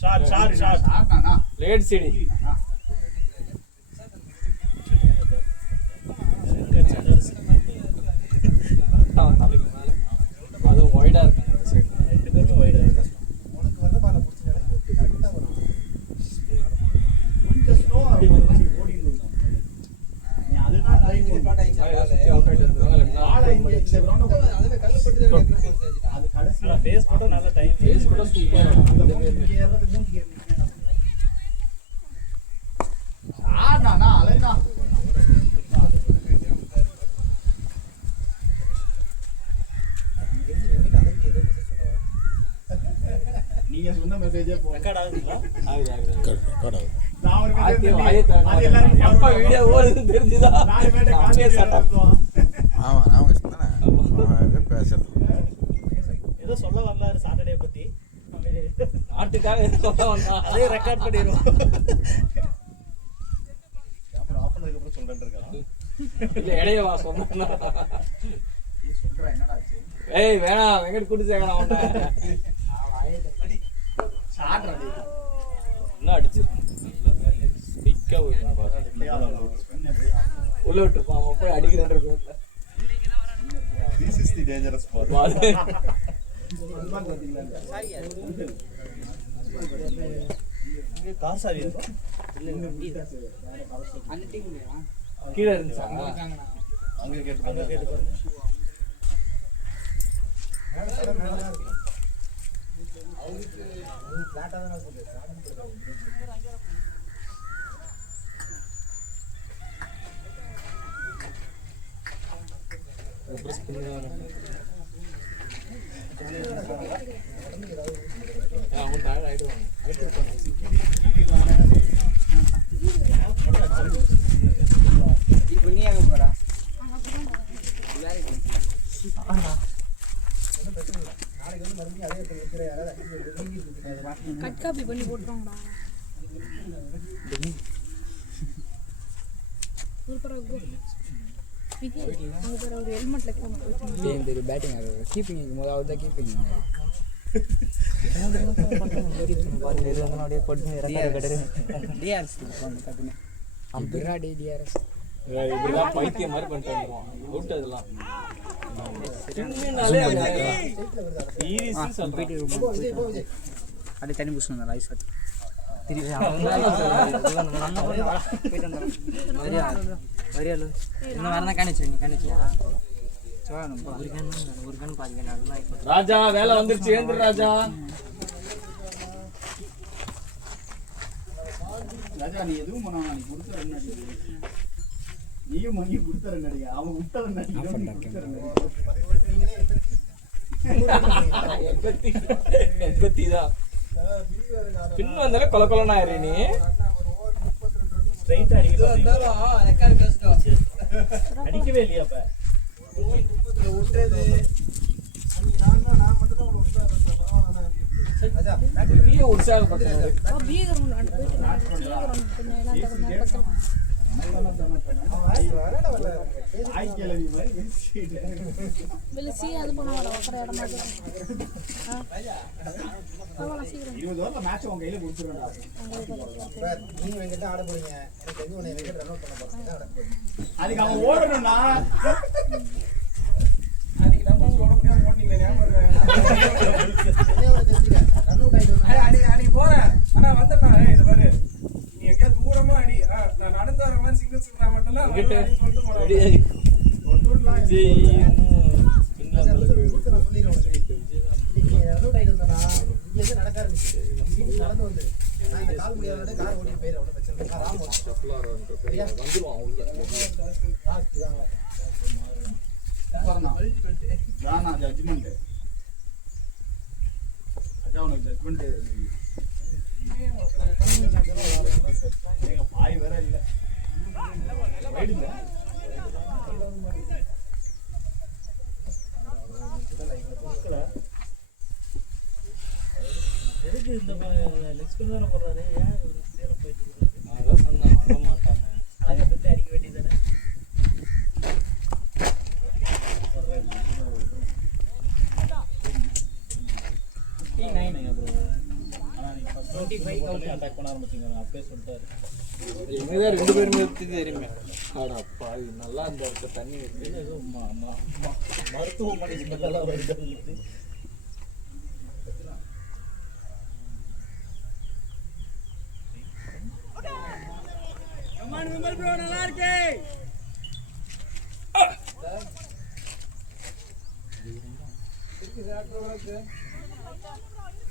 ஷாட் லேட் சிடி தலைக்கு மேல அதுவும் ஒய்டா இருக்கு உனக்கு வர பால புடிச்சு நடந்து கரெக்ட்டா வரும் கொஞ்சம் ஸ்லோவா ஓடிட்டு நீ அதுதான் ட்ரை அவுட் ஆயிட்டு இருந்தாங்க பால் இங்க இந்த கிரவுண்ட் அதுவே கல்ல பட்டு அது கடைசில ஃபேஸ் போட்டோ நல்ல டைம் ஃபேஸ் கூட சூப்பரா இங்க ஏறது மூஞ்சி கேட்க ஆடானா அலைனா நீங்க சொன்ன மெசேஜே போ ரெக்கார்ட் ஆகுதுங்களா? நான் ஒரு ஆத்தி message வாயை அது எல்லாரும் எப்ப வீடியோ ஓடுது தெரிஞ்சுதா நாலு பேர்ட்ட அப்படியே சட்டம் ஆமா நான் சொன்னேன் பேசுறது ஏதோ சொல்ல வந்தாரு சாட்டர்டே பத்தி நாட்டுக்காக சொல்ல வந்தா அதே ரெக்கார்ட் பண்ணிடுவோம். கேமரா ஆஃப் பண்ணதுக்கு அப்புறம் சொல்றேன்னு இருக்கா இல்ல இடைய வா சொன்னா நீ சொல்ற என்னடா ஆச்சு ஏய் வேணாம் வெங்கட் கூட்டு சேர்க்கறான் அவன ஷாட் ரெடி நல்லா அடிச்சிருக்கான் ஸ்பீக்கா உள்ள விட்டுருப்பான் அவன் போய் அடிக்கிறன்ற பேர்ல This is the dangerous part. இங்க கார் சாவி இருக்கா? கீழே இருந்துச்சா அங்க கேட்டு அங்க கேட்டு பாருங்க. மேல மேல தான் இருக்கு அவங்களுக்கு நீ ஃபிளாட்டா தான் சொல்லுங்க பிரஸ் பண்ணுவாங்க அவன் டயர்ட் ஆயிடுவாங்க இப்போ நீ எங்க போறா நாளைக்கு வந்து மறுபடியும் அதே இருக்கிற யாராவது கட் காப்பி பண்ணி போட்டுருவாங்கடா சூப்பரா இருக்கு விக்கி அங்க பேர் ஒரு ஹெல்மெட்ல போட்டு இந்த பேட்டிங் ஆகுது கீப்பிங் முதலாவது தான் கீப்பிங் டிஆர்எஸ் இப்படிதான் பைத்தியம் மாதிரி பண்ணிட்டு வந்துருவான் அவுட் அதெல்லாம் சீரியஸ் சொல்றேன் அப்படியே தண்ணி பூசணும் ரைஸ் வாட்டி ராஜா வேலை வந்துருச்சு ஏந்திர ராஜா ராஜா நீ எதுவும் பண்ணா நீ கொடுத்த ரன் அடி நீயும் மணி கொடுத்த ரன் அடி அவன் விட்ட ரன் அடி எண்பத்தி தான் பின் வந்தாலே கொல கொலன்னு ஆயிரு நீ ஸ்ட்ரைட்டா அடிக்க அடிக்கவே இல்லையா அப்ப பெரிய உற்சாகப்பட்டது பீகர் ரவுண்ட் போயிட்டு நான் பீகர் ரவுண்ட் பண்ணேன் அந்த பக்கம் நாய் கிளவி மாதிரி பேசிட்டு. வெளிச்சி அது பண்ண வேண்டாம் அப்புறம் இடமா சீக்கிரம் 20 ஓவர்ல மேட்ச் உங்க கையில கொடுத்துருவேன்டா. சார் நீங்க என்கிட்ட ஆட போறீங்க எனக்கு தெரிஞ்சு உன்னை என்கிட்ட ரன் அவுட் பண்ண போறீங்க ஆட போறீங்க அதுக்கு அவன் ஓடணும்னா அன்னைக்கு நம்ம ஓட முடியாம ஓட்டிங்க ஞாபகம் இருக்கா? ரன் அவுட் ஆயிட்டு அன்னைக்கு போறேன் ஆனா வந்துடுறேன். இந்த மாதிரி நீ எங்கேயா தூரமா அடி நான் நடந்து வர மாதிரி சிங்கிள்ஸ் இருந்தா மட்டும் தான் சொல்லிட்டு போறேன். ஒட்டுலாம் நான் சொல்லிடுறேன் இன்னைக்கு ரன் அவுட் ஆயிட்டு வந்தா இங்க இருந்து நடக்க ஆரம்பிச்சு வீட்டுக்கு நடந்து வந்து நான் இந்த கால் முடியாத கார் ஓடி போயிடுறேன் ஒன்றும் பிரச்சனை இல்லை ராம் வந்துருவான் உள்ள வேணா ஜட்ஜ்மெண்ட் அதான் உனக்கு ஜட்ஜ்மெண்ட் பாய் வேற இல்ல வைடு இல்ல எதுக்கு இந்த லெக்ஸ் பண்ணி தானே போடுறாரு ஏன் இவர் இப்படியெல்லாம் போயிட்டு இருக்காரு அதான் சொன்னேன் வர மாட்டாங்க அழகா தட்டு அடிக்க வேண்டியதானே அட்டாக் பண்ண ஆரம்பிச்சிங்க அப்படியே சொல்லிட்டாரு எங்கதான் 2 பேருமே தெரியுமே ஆடா பாவி நல்லா இந்த இடத்துல தண்ணி இருக்கு ஏதோ மருத்துவமனை ஸ்மெல்லாம் வருது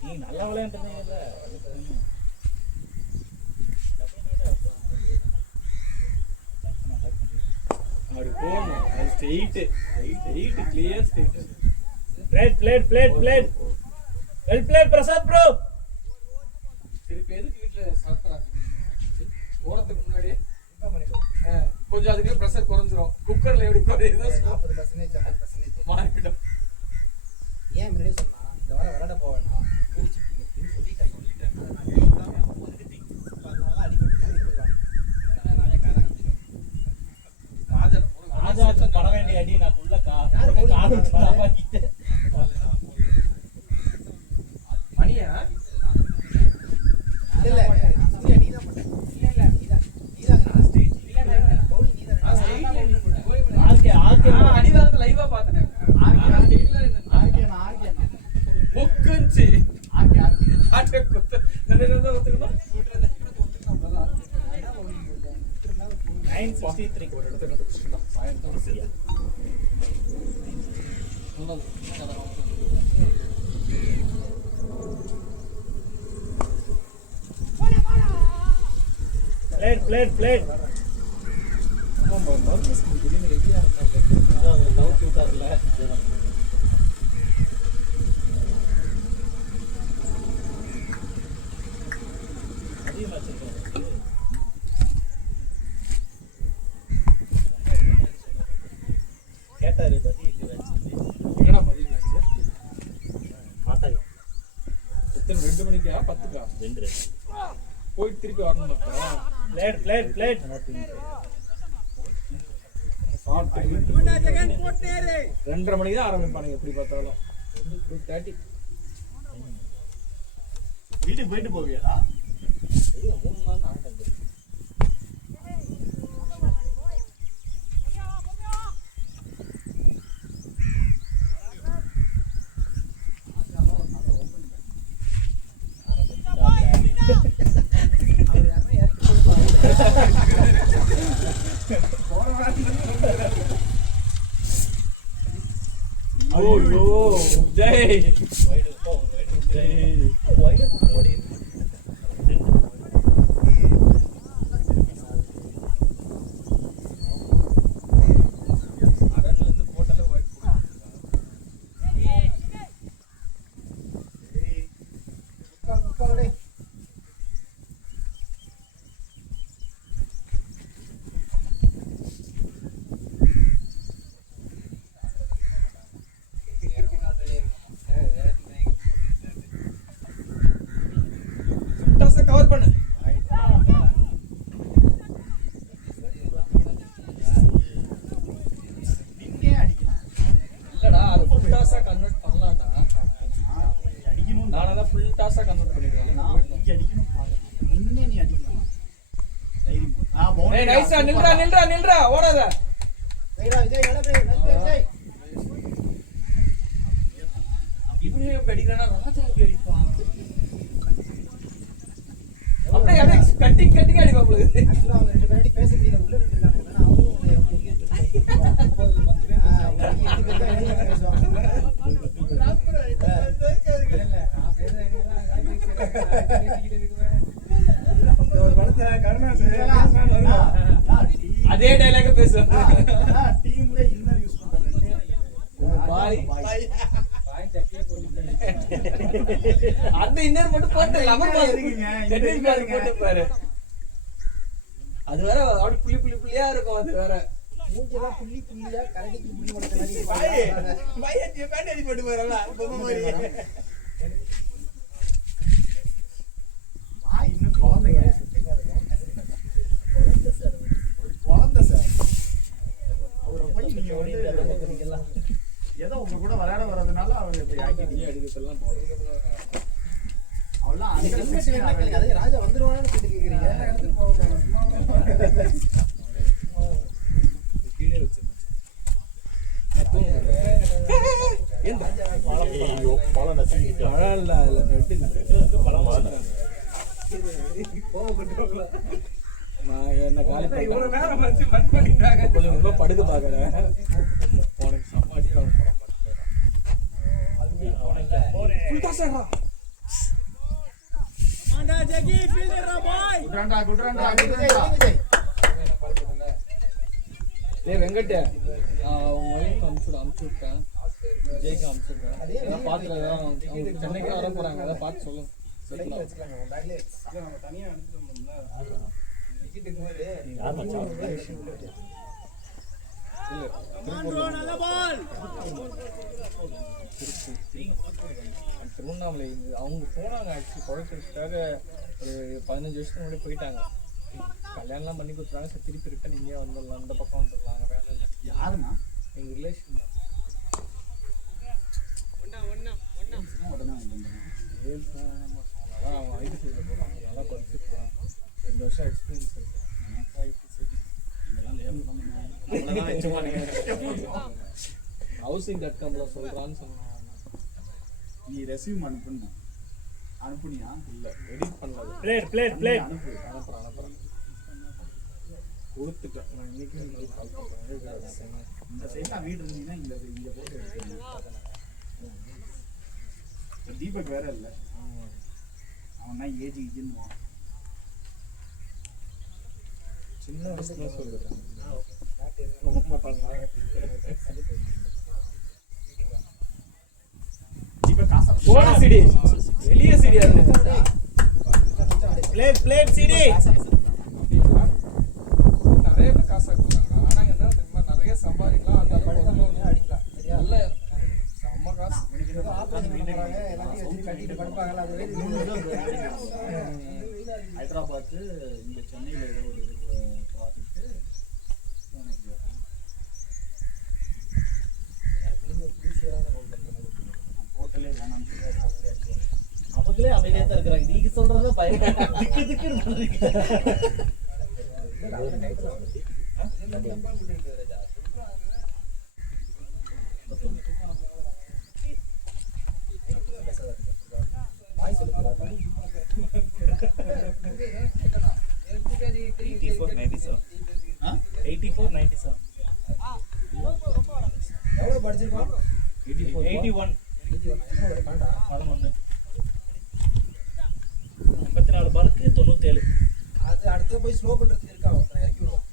நீ நல்லா விளையாண்டுருந்தீங்கல்ல அப்படி போகணும் அது straight clear straight played well plate Prasad bro திருப்பி எதுக்கு வீட்டுல சாப்பிட்றாங்க ஓரத்துக்கு முன்னாடியே கொஞ்சம் அதுக்கு ப்ரெஷர் குறைஞ்சிரும் குக்கர்ல எப்படி குறையுதோ 40% 50% மாறிடும். ஏன் முன்னாடியே சொன்னா இந்த வாரம் விளையாட போவேன்னா சொல்லிட்டேன் அதனால அடிக்கடி ராஜா பட வேண்டிய அடி நான் உள்ள காப்பாக்கிட்டேன் மணியா இல்ல சூர்யா நீ தான் பண்ண இல்ல நீதான் நான் ஸ்ட்ரெயிட் இல்ல பவுலிங் நீ தான் ஆர்கே அடிவாரத்தை லைவா பார்த்தேன். முக்குஞ்சி ஆட்டை குத்து தான் ஒத்துக்கணும் 963 ஒரு இடத்துல கண்டுபிடிச்சிட்டோம். பிளேட் டவுட் விட்டார்ல அதிகமாக வச்சிருக்கேன் கேட்டாரு பதில் என்னடா பதில் மேட்ச் பார்த்தாங்க எத்தனை 2 மணிக்கா 10க்கா 2 போயிட்டு திருப்பி வரணும் அப்புறம் பிளேட் 2:30 மணிக்கு தான் ஆரம்பிப்பானுங்க எப்படி பார்த்தாலும் 2:30. வீட்டுக்கு போயிட்டு போவியாடா 3 நாள் ஆனது ஐயோ ஜெய் வைடு ஓடி அரண்ல இருந்து போட்டல வைட் முக்காலோட ஏய் நைஸா நில்றா ஓடாத. இப்படியே அடிக்கிறானா ராஜா எப்படி அடிப்பான்? அப்படியே கட்டிங் அடிப்பா உங்களுக்கு. ஆக்சுவலா அவங்க 2 பேரும் பேச முடியல, உள்ள நின்னுட்டாங்க. ஆனா அவங்களும் உன்னை எப்படி பேசுவாங்க. ஒரு படத்துல கருணாஸ் அதே டயலாக் பேசுவாங்க. டீம்ல இன்னர் யூஸ் பண்றாங்க. அந்த இன்னர் மட்டும் போட்டு லெமன் பால் இருக்குங்க. டென்னிஸ் பால் போட்டு பாரு. அது வேற அப்படியே புள்ளியா இருக்கும். அது வேற மூஞ்செல்லாம் புள்ளியா கரடிக்கு புள்ளி வளர்த்த மாதிரி பேண்டேஜ் போட்டு போறல பொம்மை மாதிரி. இன்னும் குழந்தைங்க குழந்தை சார். அவரை போய் நீங்க வந்து ஏதோ உங்க கூட விளையாட வர்றதுனால அவர் இப்படி ஆக்கிட்டீங்க. அடிக்கிறதெல்லாம் போறோம். அவெல்லாம் ஹெல்மெட் வேணா கேளுங்க. அதுக்கு ராஜா வந்துருவானு சொல்லி கேக்குறீங்க. எடுத்துட்டு போவாங்க. கீழே வச்சிருந்தேன். பழம் நசுக்கிட்டு பழம் இல்ல அதுல நெட்டு பழம் நான் என்ன காலி இவ்வளவு நேரம் வச்சு ஃபன் பண்ணிட்டாங்க. கொஞ்சம் ரொம்ப படுக்க பாக்குறேன். உனக்கு சமாடி குட்ராண்டா டேய் வெங்கட் உங்க வழிக்கு அனுப்பிச்சு விட்டேன். விஜய்க்கு அனுப்பிச்சுட்டேன். அதான் பாத்துல அவங்க சென்னைக்கு வர போறாங்க. அதான் பார்த்து சொல்லுங்க. நம்ம தனியா எடுத்துட்டோம்ல. திருவண்ணாமலை அவங்க போனாங்க. ஆக்சுவலி குழந்தைக்காக ஒரு 15 வருஷத்துக்கு முன்னாடி போயிட்டாங்க. கல்யாணம்லாம் பண்ணி கொடுத்துறாங்க. சரி திருப்பி ரிட்டன் இங்கே வந்துடலாம், அந்த பக்கம் வந்துடலாங்க. வேலை இல்லை. யாருமா எங்கள் ரிலேஷன் தான். உடனே வந்து அதான் அவங்க ஐடி ஃபீல்டில் போகிறாங்க. நல்லா படிச்சுருக்காங்க. 2 வருஷம் எக்ஸ்பீரியன்ஸ் இருக்கு. housing.comல சொல்றான்னு சொன்னாங்க. நீ ரெஸ்யூம் அனுப்புனியா? இல்ல எடிட் பண்ணல. அனுப்பு. அனுப்புறேன் கொடுத்துட்டேன். நான் இன்னைக்கு கால் பண்றேன். இந்த சைட்ல வீடு இருந்தீங்கன்னா இங்க போட்டு எடுத்துக்கணும். தீபக் வேற இல்ல, அவன் தான் ஏஜ் இஜின்னுவான். சின்ன வயசுல சொல்லுறேன். நம்ப மாட்டாங்க. தீபக் காசா போன சிடி எளிய சிடி அது. பிளேட் சிடி நிறைய பேர் காசு ஆக்குறாங்க. ஆனா என்ன தெரியுமா, நிறைய சம்பாதிக்கலாம். அந்த அளவுக்கு அடிக்கலாம். நல்ல செம்ம காசு. எல்லாத்தையும் வச்சு கட்டிட்டு படுப்பாங்கல்ல, அது ஹைதராபாத் இங்க சென்னையில ஏதோ ஒரு ப்ராஜெக்ட் ஹோட்டலே வேணாம்னு சொல்லி அவங்களே அமைதியா தான் இருக்கிறாங்க. நீங்க சொல்றத திக்கு திக்கு எவ்வளவு படிச்சிருக்கோம்? 81 84 பாலுக்கு 97. அது அடுத்து போய் ஸ்லோ பண்றதுக்கு இருக்கா? இறக்கி விடுவோம்.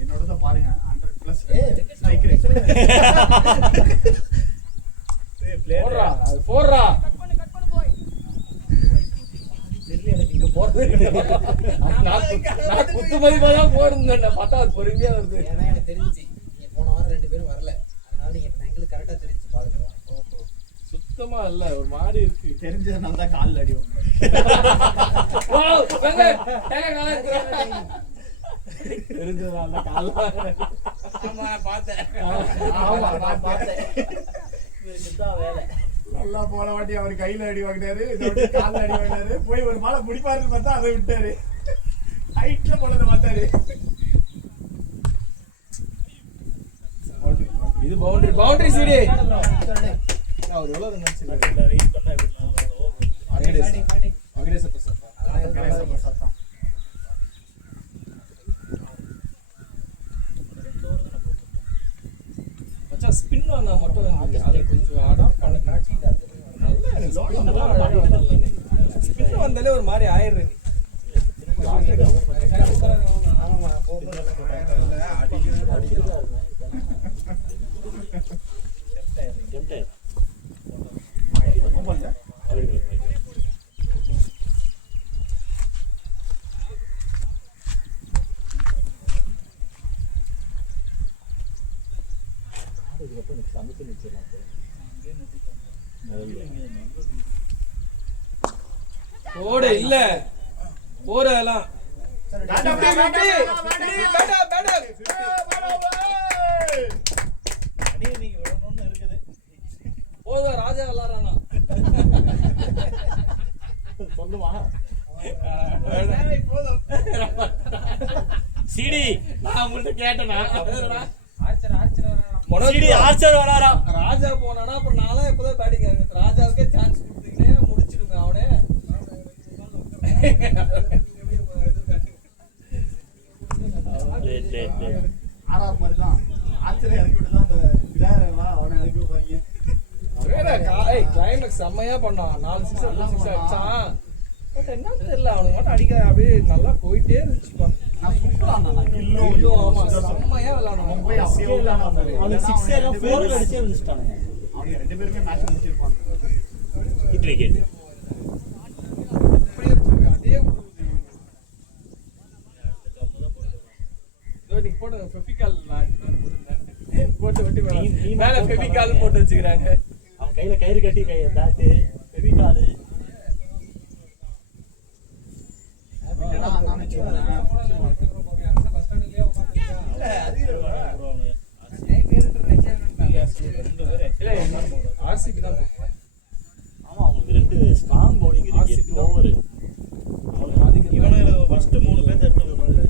என்னோட பாருங்க 100+ போடுறா அது போடுறா. எனக்கு இங்க போறது நான் குத்து மதிப்பா தான் போடுங்க. பார்த்தா அது பொறுமையா வருது. ஏன்னா எனக்கு தெரிஞ்சு நீங்க போன வாரம் 2 பேரும் வரல, அதனால நீங்க எங்களுக்கு கரெக்டா தெரிஞ்சு பாத்துக்கலாம். சுத்தமா இல்ல ஒரு மாதிரி இருக்கு. தெரிஞ்சதுனால தான் கால்ல அடி வாங்க. தெரிஞ்சதால கால் ஆமா பார்த்தேன். ஆமா நான் பார்த்தேன். இதுதான் வேலை. எல்லாம் போன வாட்டி அவர் கையில அடி வாங்கினாரு, இந்த வாட்டி கால்ல அடி வாங்கினாரு. போய் ஒரு பாலை பிடிப்பாருன்னு பார்த்தா அதை விட்டாரு. ஹைட்ல போனதை பார்த்தாரு. இது பவுண்டரி சீடி. அவர் எவ்வளவு நினைச்சிருக்காரு? வெயிட் பண்ணா எப்படி அகிலேஷ் பிரசாத். மச்சான் ஸ்பின் வந்தா மட்டும் அது கொஞ்சம் அடாப்ட் பண்ணிக்கலாம். நல்லா ஸ்பின் வந்தாலே ஒரு மாதிரி ஆயிடுறேன். ஓடு இல்ல போறலாம் போதும் ராஜா விளாட்றானா சொல்லுவா சிடி நான் உங்கள்ட்ட கேட்டேனா ஆர்ச்சர் வராரா ராஜா போனானா அப்புறம் நான்லாம் எப்போதான் பேட்டிங் இருக்கு ராஜாவுக்கே சான்ஸ் கொடுத்தீங்கன்னா முடிச்சிடுங்க அவனே ஆறாவது மாதிரி தான் ஆச்சரியம் இறக்கி விட்டு தான் அந்த விளையாடுறா அவனை இறக்கி வைப்பாங்க. கிளைமேக்ஸ் செம்மையா பண்ணான் 4 6 அடிச்சான். பட் என்ன தெரியல அவனுக்கு மட்டும் அடிக்க அப்படியே நல்லா போயிட்டே இருந்துச்சுப்பா. நான் சூப்பரா நான் கில்லோ ஆமா செம்மையா விளையாடுனான். போய் அப்படியே விளையாடுனா அவனுக்கு 6 எல்லாம் 4 அடிச்சே வந்துட்டானுங்க. அவங்க ரெண்டு பேருமே மேட்ச் முடிச்சிருப்பாங்க. ஹிட் விக்கெட் அப்படியே அதே நீ போட்ட ஃபெவிகால் போட்டு ஒட்டி மேல ஃபெவிகால் போட்டு வச்சுக்கிறாங்க. அவன் கையில கயிறு கட்டி பேட்டு ஃபெவிகால் ஆர்சிபி தான். ஆமா அவங்களுக்கு 2 ஸ்ட்ராங் பவுலிங் இருக்கு 8 ஓவர். இவனுக்கு ஃபர்ஸ்ட் 3 பேர் எடுத்து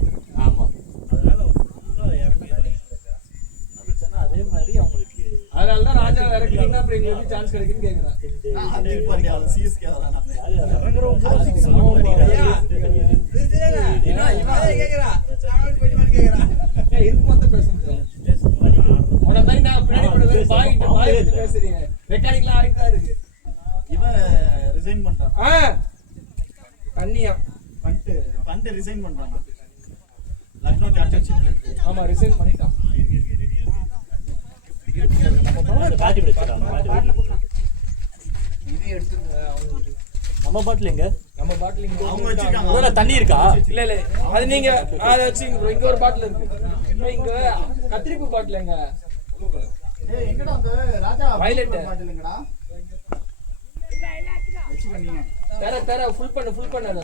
ஆமா அதனால ஃபுல்லா இறங்கி சொன்னா அதே மாதிரி அவங்களுக்கு அதனால தான் ராஜா இறக்கிட்டீங்கன்னா அப்புறம் எங்களுக்கு சான்ஸ் கிடைக்குன்னு கேக்குறான். ஹார்திக் பாண்டியா சிஎஸ்கே வரானா இறங்குறவங்க இருக்கும்போது பேச முடியாது. உன மாதிரி நான் பின்னாடி போடுறது பாயிண்ட் பேசுறீங்க. ரெக்கார்டிங்லாம் ஆகிட்டு தான் இருக்கு. இவன் ரிசைன் பண்றான். தண்ணியா பண்ணிட்டு ரிசைன் பண்றான். லக்னோ சாம்பியன்ஷிப்ல ஆமா ரிசைன் பண்ணிட்டான். பாட்டி பிடிச்சாங்க இதே எடுத்துங்க அவங்க நம்ம பாட்டில் எங்க நம்ம பாட்டில் இங்க அவங்க வச்சிருக்காங்க. உள்ள தண்ணி இருக்கா இல்ல இல்ல அது நீங்க அத வச்சீங்க bro. இங்க ஒரு பாட்டில் இருக்கு. இங்க கத்திரிப்பு பாட்டில் எங்க ஏய் எங்கடா அந்த ராஜா Violet. பாட்டிலுங்கடா வெச்சுக்க நீங்க தர ஃபுல் பண்ணு அத.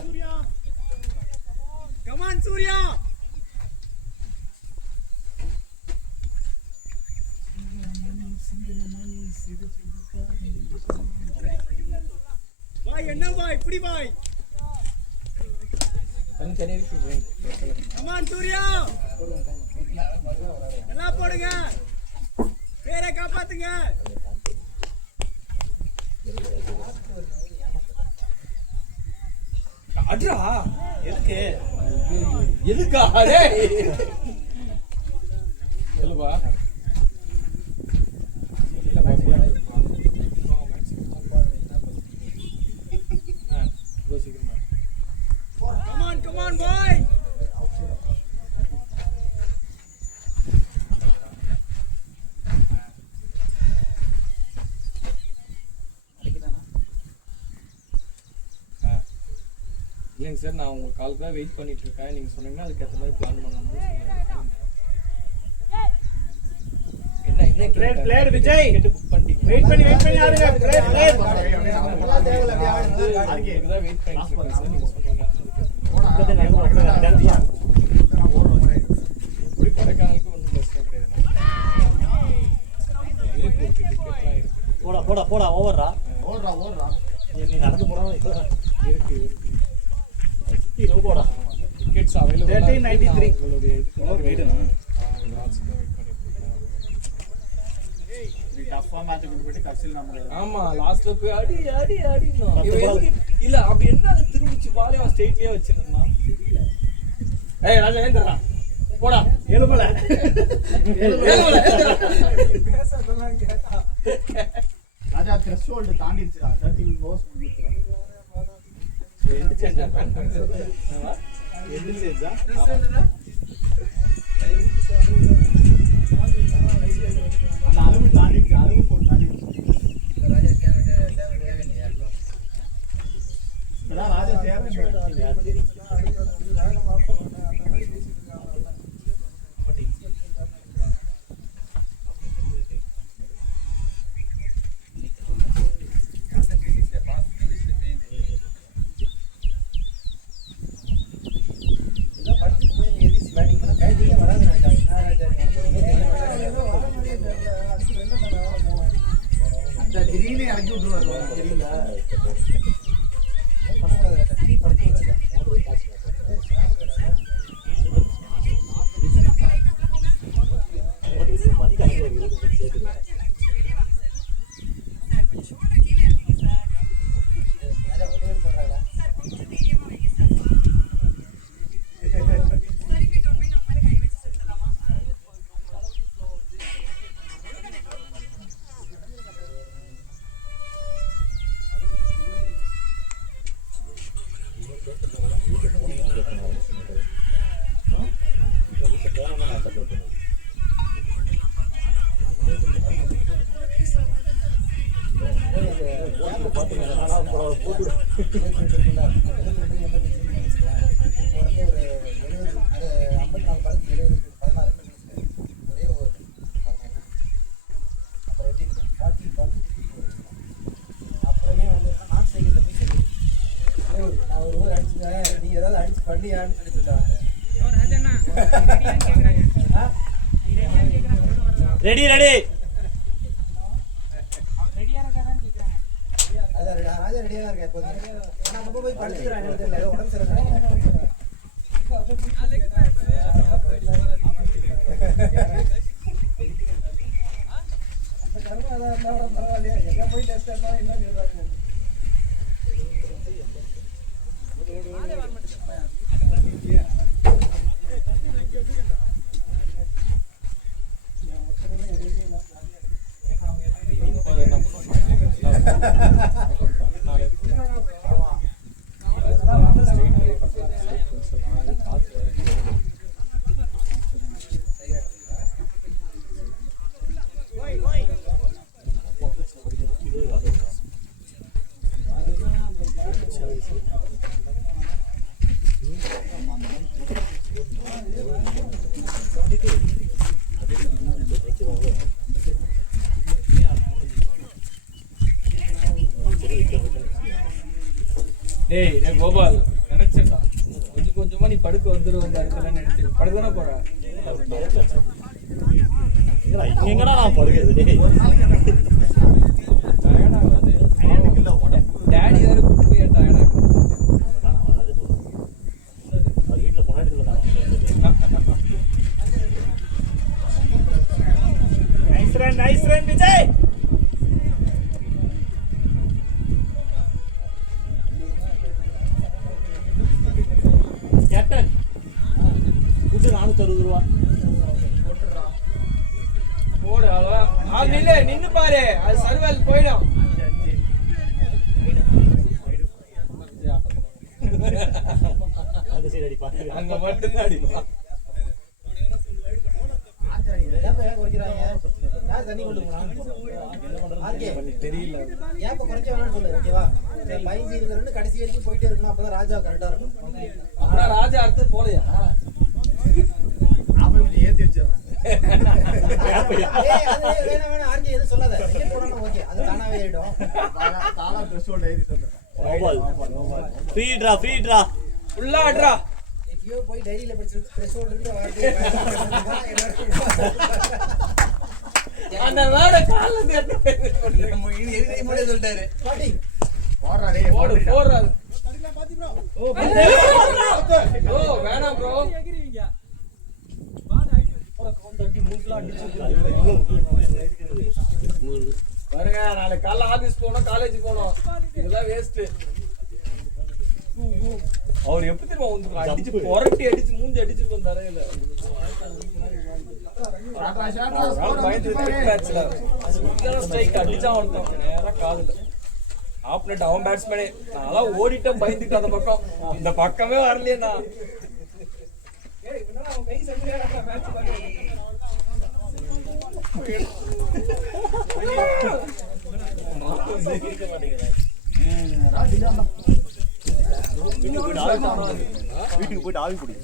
கம் ஆன் சூர்யா பாய் என்ன பாய் இப்படி பாய் தனி இருக்கு. கம் ஆன் சூர்யா எல்லாம் போடுங்க பேரை காப்பாத்துங்க. அட்ரா எதுக்கு எதுக்கா டேய் சொல்லுவா Come on boy இல்லைங்க சார் நான் உங்க காலுக்கு தான் வெயிட் பண்ணிட்டு இருக்கேன். நீங்க சொன்னீங்கன்னா அதுக்கேற்ற மாதிரி பிளான் பண்ணணும்னு சொல்லுங்க. என்ன பிளேயர் விஜய் புக் பண்ணிட்டீங்க. வெயிட் பண்ணி ஆடுங்க பிளேயர் எல்லாம் தேவல அப்படியே ஆடுங்க ஆர்கே அதுக்கு தான் வெயிட் பண்ணிட்டு இருக்கேன் சார். நீங்க சொன்னீங்கன்னா இப்படி கொடைக்கானலுக்கு ஒன்றும் பிரச்சனை கிடையாது. இருக்கு டிக்கெட்லாம் இருக்கு. போடா ஓவர்ரா ஓடுறா. நீ நடந்து போனா இருக்கு சுத்தி ரோபோடா டிக்கெட்ஸ் அவைலபிள் 1393 உங்களுடைய இதுக்கு வெயிடுனா இப்படி டஃப்பா மேட்ச் கொடுத்துட்டு கடைசியில் நம்ம ஆமா லாஸ்ட்ல போய் அடி அடி அடினோம். இல்ல அப்படி என்ன திரும்பிச்சு பாலே அவன் ஸ்ட்ரெயிட்லயே வச்சிருந்தான். தெரியல. ஏய் ராஜா ஏந்திரா போடா எழுபல பேசறதெல்லாம் கேட்டா ராஜா த்ரெஷ்ஹோல்ட் தாண்டிடுச்சுடா 30 ஓவர்ஸ் முடிஞ்சிருச்சு. எந்த சேஞ்சா எந்த சேஞ்சா அந்த அளவு தாண்டிடுச்சு, அளவு போட்டு தாண்டிடுச்சு. இப்பதான் ராஜா தேவை திடீர்னு இறக்கி விட்டுருவாரு தெரியல. மணி கணக்கு ஒரு 20 நிமிஷம் சேர்த்து ரெடி ரெடி ராஜா ரெடியா தான் இருக்கேன் எப்போதும். ஆனா நம்ம போய் படுத்துக்கிறான் தெரியல உடம்பு சரியில்லை. அந்த கருமை அதான் இருந்தா பரவாயில்லையா, எங்க போய் டெஸ்ட் எடுத்தா என்ன சொல்றாங்க. டேய் டேய் கோபால் நினைச்சேன்டா கொஞ்சம் கொஞ்சமா நீ படுக்க வந்துருவ அந்த இடத்துல நினைச்சு படுக்க தானே போற. எங்கடா நான் படுகிறது டயர்டாகாது. டேடி வேற கூட்டு போய் டயர்டாக வீட்டில் கொண்டாடி நைஸ் ரன் விஜய். கேப்டன் கூட்டு 460 ரூபா போடு அவ்வளோதான். நில்லு நின்னு பாரு அது சர்வல் போயிடும். அந்த சைடு அடிப்பாங்க அங்க மட்டும்தான் அடிப்பான். தெரியல ஏப்ப குறைக்க வேணாம்னு சொல்லு, ஓகேவா? சரி 15 கடைசி வரைக்கும் போயிட்டே இருக்கணும், அப்பதான் ராஜா கரெக்டா இருக்கும். அப்புறம் ராஜா அடுத்து போலையா அவன் ஏத்தி வச்சிடறான். வேணாம் ஆர்கே எதுவும் சொல்லாத, எங்க போனா ஓகே, அது தானாவே ஆயிடும். தானா த்ரெஷ்ஹோல்ட் ஏத்தி தந்துடுறான். ஃப்ரீ ட்ரா ஃபுல்லா ஆடுறா. எங்கேயோ போய் டைரியில படிச்சு த்ரெஷ்ஹோல்ட் இருந்து அந்த வேட கால்ல இருந்து சொல்லிட்டாரு போடுறா டேய், போடு போடுடா. போடுறாரு ஓ வேணாம் ப்ரோ பாருங்க நாளைக்கு காலைல ஆபீஸ் போகணும் காலேஜ் போகணும் இதெல்லாம் வேஸ்ட் அவர் எப்படி தெரியுமா வந்து அடிச்சு புரட்டி அடிச்சு மூஞ்சி அடிச்சிருக்கோம் தரையில ஷாட்ரா, ஷாட்ரா, ஸ்கோர் பயந்து வந்துச்சு மேட்ச்ல ஸ்ட்ரைக் அடிச்சா வந்துட்டான் நேரா காதுல ஆப்னட் அவன் பேட்ஸ்மேனே நான் ஓடிட்டேன் பயந்துட்டு அந்த பக்கம் இந்த பக்கமே வரலையே நான் வீட்டுக்கு போயிட்டு ஆவி குடி.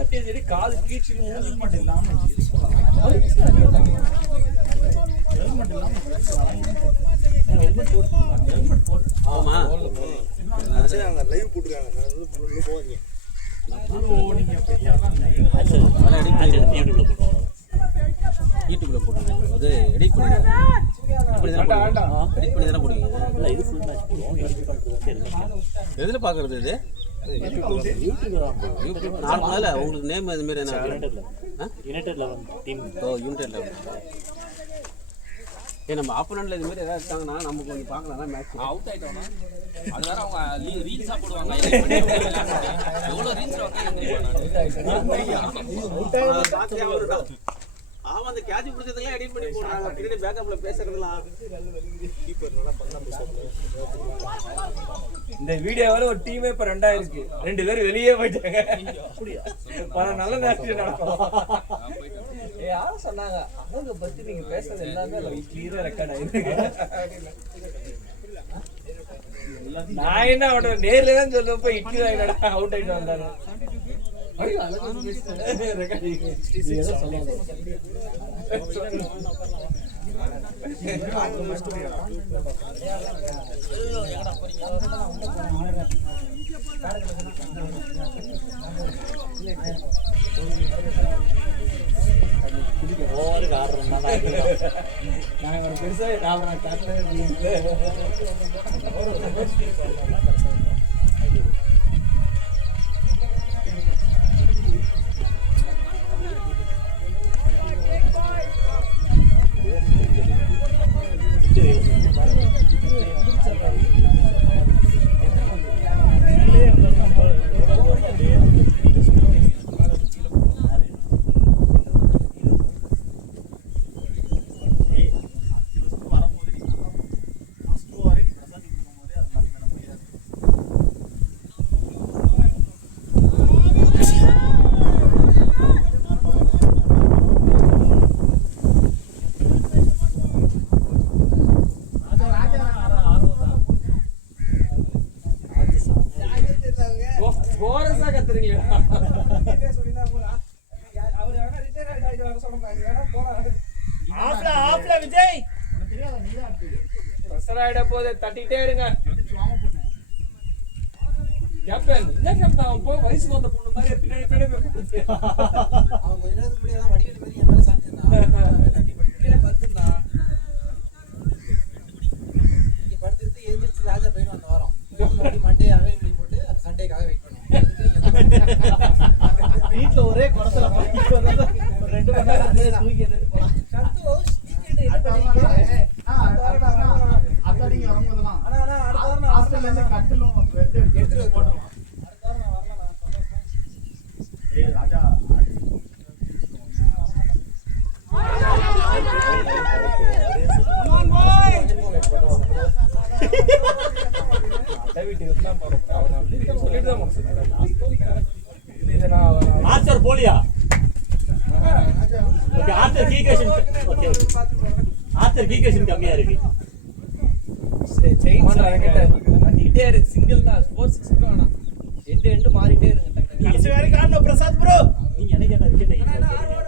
அட்டேஜ் காது கீச்சு ஹெல்மெட் இல்லாம ஹெல்மெட் போட்டு ஆமா லைவ் போட்டுருக்காங்க போவாங்க நீங்க பெரிய யூடியூப்ல போட்டுருக்கோம். அது எடிட் பண்ணி எடிட் பண்ணி தானே போடுவீங்க. இல்லை இது ஃபுல் மேட்ச் போடுவோம் எடிட் பண்ணுறது எதுல பாக்குறது இது? யூடியூப்ல தான் போடுவோம். யூடியூப் நார்மலா உங்களுக்கு நேம் அது மாதிரி என்ன? United 11 team. ஓ யூனிட் லெவல். நம்ம ஆப்போனன்ட்ல இது மாதிரி ஏதாவது இருக்காங்கன்னா நம்ம கொஞ்சம் பார்க்கலாம் மேட்ச். அவுட் ஆயிட்டோம்னா அது வேற அவங்க ரீல்ஸா போடுவாங்க. எவ்வளவு ரீல்ஸ் ஆமா அந்த கேட்ச் பிடிச்சதெல்லாம் எடிட் பண்ணி போடுறாங்க. பின்னாடி பேக்கப்ல பேசுறதெல்லாம் கீப்பர் நல்லா பண்ணா இந்த வீடியோ வர ஒரு டீமே இப்ப 2 இருக்கு. 2 பேரும் வெளியே போயிட்டாங்க. நல்ல மேட்ச் நடக்கும். யாரும் சொன்னாங்க அவங்க பத்தி நீங்க பேசுறது எல்லாமே கிளியரா ரெக்கார்ட் ஆயிருக்கு. நான் என்ன அவட நேர்ல தான் சொல்லுவேன் போய் இட்லி வாங்கிடா அவுட் ஆயிட்டு வந்தாங்க. ஐயோ அழகா பேசுறேன் ரெக்கார்டிங் 66 சொல்லாத. ஓவருக்கு 6 ரன் தான் நான் ஒரு பெருசா நான் கேப்டனே கோரஸா கத்துறீங்களா? அவர் வேணா ரிட்டையர் ஆயிட்டு வர சொல்லுங்க போலாம். ஆப்ல விஜய் உனக்கு தெரியாத நீ தான் அடுத்தது பிரஷர் ஆயிட போதே தட்டிட்டே இருங்க. எடுத்து வாங்க பண்ணு கேப்டன் என்ன கேப்டன் அவன் போய் வயசுக்கு வந்த பொண்ணு மாதிரி பின்னாடி போய் கொடுத்து அவன் கொஞ்ச நேரத்துக்கு முன்னாடி தான் வடிகட்டி மாதிரி என் மேல சாஞ்சிருந்தான். கட்டி படுத்து படுத்துருந்தான். இங்க படுத்துட்டு எழுந்திரிச்சு ராஜா போயிடும் அந்த வாரம். மண்டே அவைலபிளி போட்டு அந்த சண்டேக்காக வெயிட் வீட்டுல ஒரே குடத்துல பாக்கிட்டு வந்தா ஒரு 2 மணி நேரம் அதே தூக்கி எடுத்து போலாம். சந்தோஷ் டிக்கெட் என்ன பண்ணீங்க? அத்தாடிக்கு வரும்போதெல்லாம் ஆனா அடுத்த வாரம் நான் ஹாஸ்டல்ல இருந்து கட்டிலும் எடுத்து போட்டுருவோம். அடுத்த வாரம் நான் வரல நான் சந்தோஷம். ஏய் ராஜா வீட்டுக்கு தான் போறோம். சொல்லிட்டு தான் ஆர்ச்சர் போலியா? ஓகே ஆர்ச்சர் கீகேஷன் ஓகே ஆர்ச்சர் கீகேஷன் கம்மியா இருக்கு. செயின் கட்டிட்டே இருக்கு. சிங்கிள் தான் ஸ்போர்ட்ஸ் 6 வேணாம். எண்டு மாறிட்டே இருங்க. கடைசி வரைக்கும் காணோம் பிரசாத் ப்ரோ. நீங்க எனக்கு என்ன விக்கெட்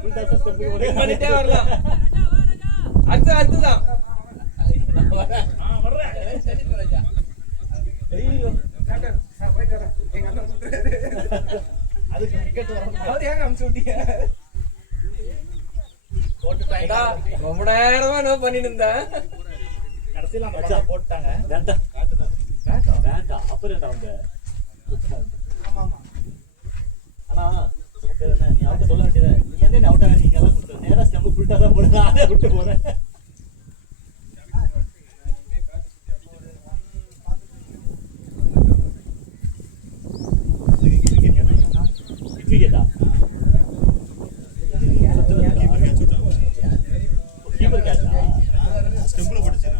ஃபுல் டாஸ் ஸ்டெப் பண்ணிட்டே வரலாம். அடுத்துதான் வர்றேன். டாக்டர் நான் போயிட்டு வரேன். எங்க அண்ணன் அதுக்கு அவர் ஏங்க அமுச்சு விட்டீங்க? ஏடா, ரொம்ப நேரமா என்ன பண்ணிட்டு இருந்தேன். கடைசியில அந்த படம் போட்டாங்க. வேண்டாம். அப்புறம் என்ன அவங்க? ஆனா நீ அவட்ட சொல்ல வேண்டியது நீ என்ன நீ அவுட் ஆக நீங்க எல்லாம் கொடுத்த நேரா ஸ்டெம் ஃபுல்ட்டா தான் போடுறேன். நானே விட்டு போறேன். விக்கெட்டா கீப்பர் கேட்சா ஸ்டெம்ப்ல போட்டுச்சு.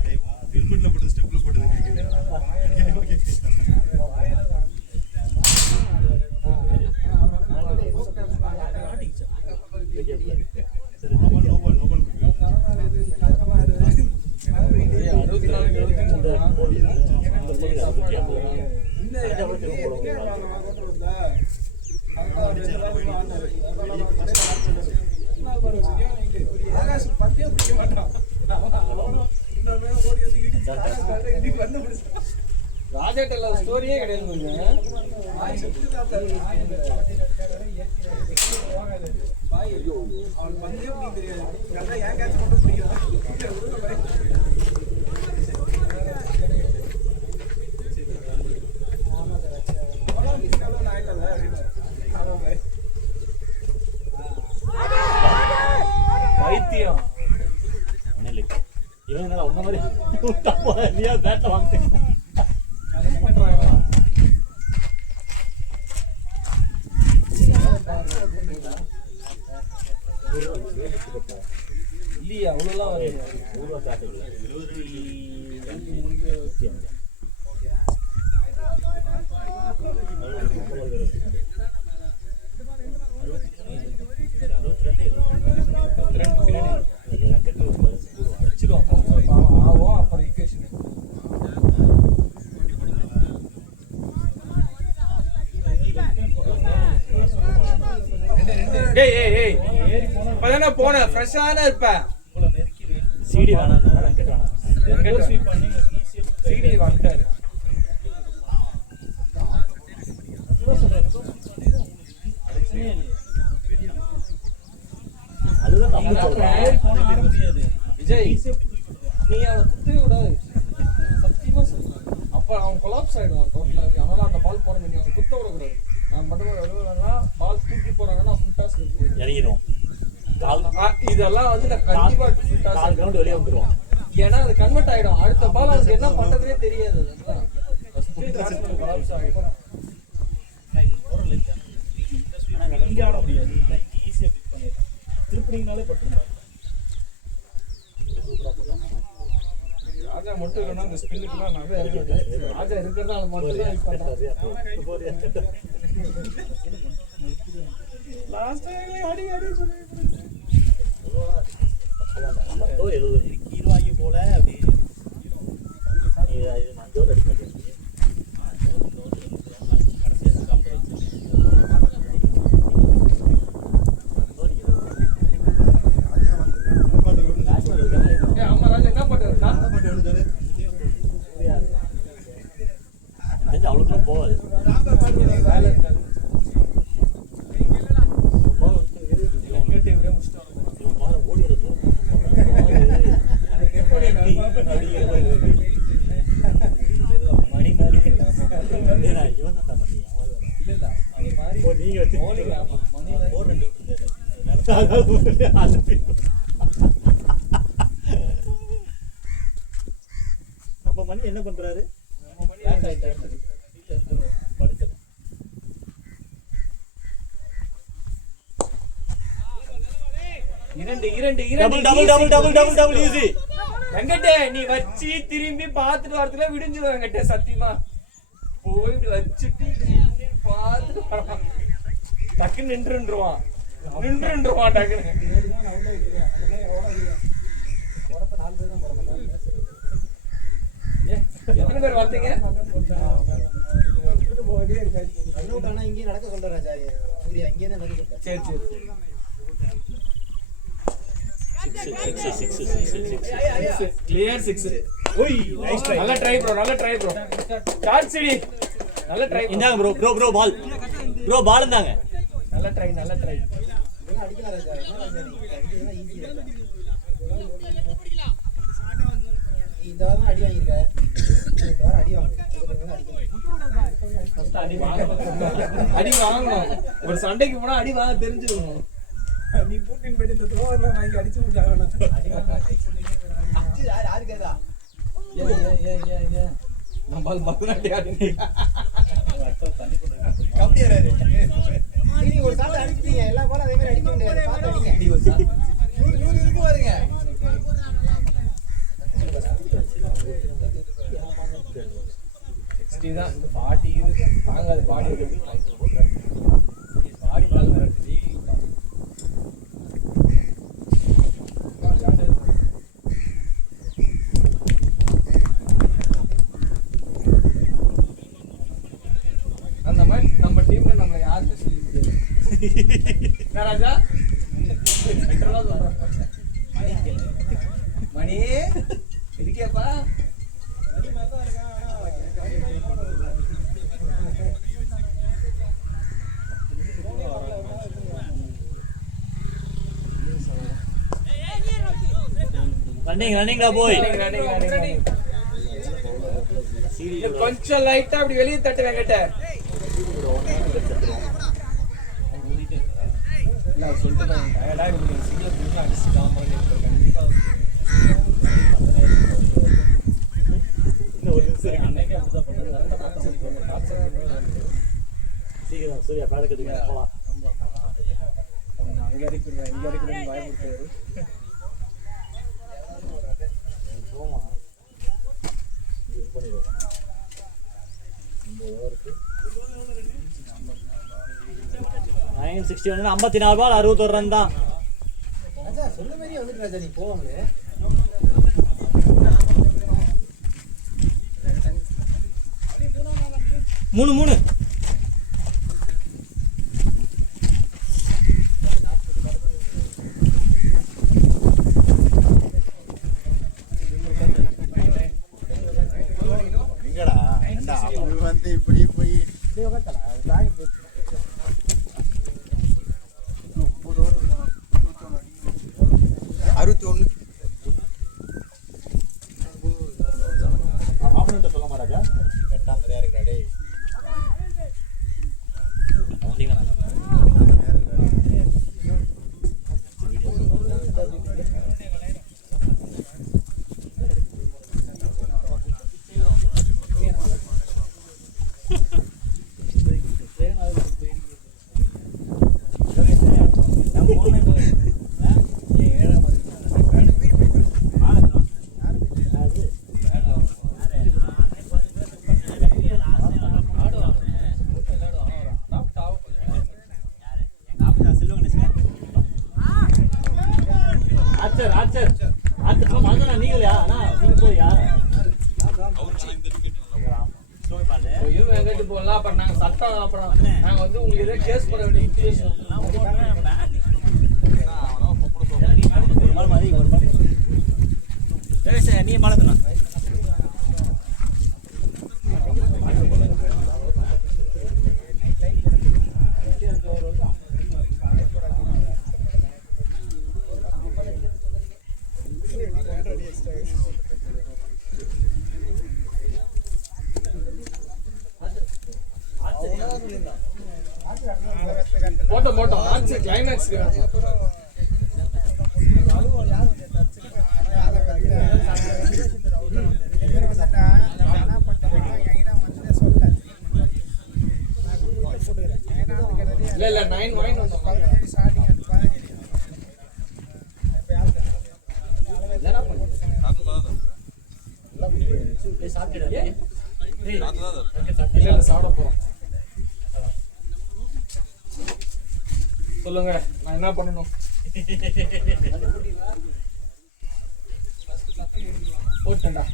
ஹெல்மெட்ல போட்டு ஸ்டெம்ப்ல போட்டது ஆகாஷ் பத்தியே பிடிக்க மாட்டான். ராஜாட்ட ஸ்டோரியே கிடையாது. அவன் பந்தே பிடிக்க தெரியாது. ஏன் கேட்ச் மட்டும் பிடிக்கிறான். வைத்தியம் இவன் என்ன உன்ன மாதிரி விட்டா போற நீயா பேட்டை வாங்கிட்டு இல்லையா அவ்வளோலாம் வருது. ஆகும் அப்புறம் ஈக்குவேஷன் இப்பதானே போன ஃப்ரெஷ்ஷான இருப்பேன். சிடி வேணாம் வெங்கட் வேணாம் சிடி வந்துட்டாரு. அதுதான் தப்பு சொல்றேன். விஜய் நீ அவனை குத்தவே விடாது. சத்தியமா சொல்றேன். அப்ப அவன் கொலாப்ஸ் ஆயிடுவான் டோட்டலாவே. அதனால அந்த பால் போட முடியும். அவன் குத்த விடக்கூடாது. நான் மட்டும் பால் தூக்கி போறாங்கன்னா ஃபுல் டாஸ் இறங்கிடும். இதெல்லாம் வந்து நான் கண்டிப்பா ஃபுல் டாஸ் கால் கிரவுண்ட் வெளியே வந்துருவோம். ஏன்னா அது கன்வெர்ட் ஆயிடும். அடுத்த பால் அவனுக்கு என்ன பண்றதுனே தெரியாது. கொலாப்ஸ் ஆகிடும். இங்க ஆட முடியாது. ஈஸியா பிக் பண்ணிடலாம். திருப்பதினாலே பட்டுங்க. ராஜா மட்டும் இல்லைன்னா இந்த ஸ்பின்னுக்குலாம் நிறைய இருக்குது. ராஜா இருக்கிறதா அது மட்டும் தான் யூஸ் பண்றான். லாஸ்ட் அடி அடி சொல்லி 70 ஹீரோவாகி போல அப்படி இது நான் ஜோர் அடிக்க மாட்டேன். ஆமா ராஜா என்ன பண்றாரு? அவ்வளோக்கெல்லாம் போகாது. வேலை இருக்காது. ஓடி வருது மணி மாதிரி இவன் தான் மணி இல்ல மணி மாதிரி நீங்க வச்சு மணி போர் ரெண்டு நம்ம மணி என்ன பண்றாரு? Double easy. வெங்கட்டே நீ வச்சு திரும்பி பார்த்துட்டு வரதுல விடிஞ்சிடும் வெங்கட்டே. சத்தியமா போயிட்டு வச்சுட்டு பார்த்துட்டு டக்குன்னு நின்றுருவான் டக்குன்னு. எத்தனை பேர் வந்தீங்க? இங்கே நடக்க சொல்ற ராஜா சூர்யா இங்கே தான் நடக்க சொல்ற. சரி சரி சரி. கிளியர் 6. ஓய் நைஸ் ட்ரை. நல்ல ட்ரை ப்ரோ. சார்ஜ் சிடி. நல்ல ட்ரை. இந்தாங்க ப்ரோ பால். ப்ரோ பால் இந்தாங்க. நல்ல நல்ல ட்ரை இதெல்லாம் அடிக்கலாம் ராஜா. என்ன ராஜா நீங்க அடிக்கிறதுலாம் ஈஸி ராஜா. நீ இந்த வாரம் அடி வாங்கியிருக்க. இந்த வாரம் அடி வாங்கு. அதுக்கப்புறம் தான் அடிக்கணும். ஃபர்ஸ்ட் அடி வாங்கணும். ஒரு சண்டைக்கு போனா அடி வாங்க தெரிஞ்சிருக்கணும். நீ பூட்டின் போயிட்டு இந்த த்ரோ எல்லாம் வாங்கி அடிச்சு விட்டாங்க. யாரு கேதா? ஏன் நம்ம பரதநாட்டியம் ஆடி கபடி வராது. நீங்க ஒரு சாட்டை அடிச்சிட்டீங்க. எல்லா பாலும் அதே மாதிரி அடிக்க முடியாது. பார்த்து அடிங்க. 100 இருக்கு பாருங்க. தான் இந்த பாட்டி தாங்காது பாடி பாடி பால் அந்த மாதிரி நம்ம டீம்ல நம்ம யாருக்கும் சொல்லி முடியாது ராஜா மணி இருக்கியாப்பா ரன்னிங்கா போய் கொஞ்சம் லைட்டா அப்படி வெளியே தட்டு வெங்கட்ட சீக்கிரம் சூர்யா பழக்கத்துக்கு போலாம். அங்க இருக்கிறேன் பயப்படுத்துவாரு போமா 961 54 பால் 61 ரன் தான். ராஜா சொன்ன மாதிரியே வந்துட்டு ராஜா நீ போவாங்க. 3 வந்து இப்படி போய் அப்படியே உட்காத்தல. பேக் 61 ஆப்பனன்ட் சொல்ல மாட்டாங்க. கட்டாம சரியா இருக்கா டேய். வந்தீங்களா? போடலாம் அப்புறம் நாங்க சட்டம் அப்புறம் நாங்க வந்து உங்களுக்கு ஏதோ கேஸ் பண்ண வேண்டிய நீ பாலத்தனா போட்டோம் ஆச்சு கிளைமேக்ஸ் இல்ல 9 வாங்கி வந்தோம் இல்ல சாப்பிட போறோம். சொல்லுங்க நான் என்ன பண்ணணும்? போட்டேன்டா.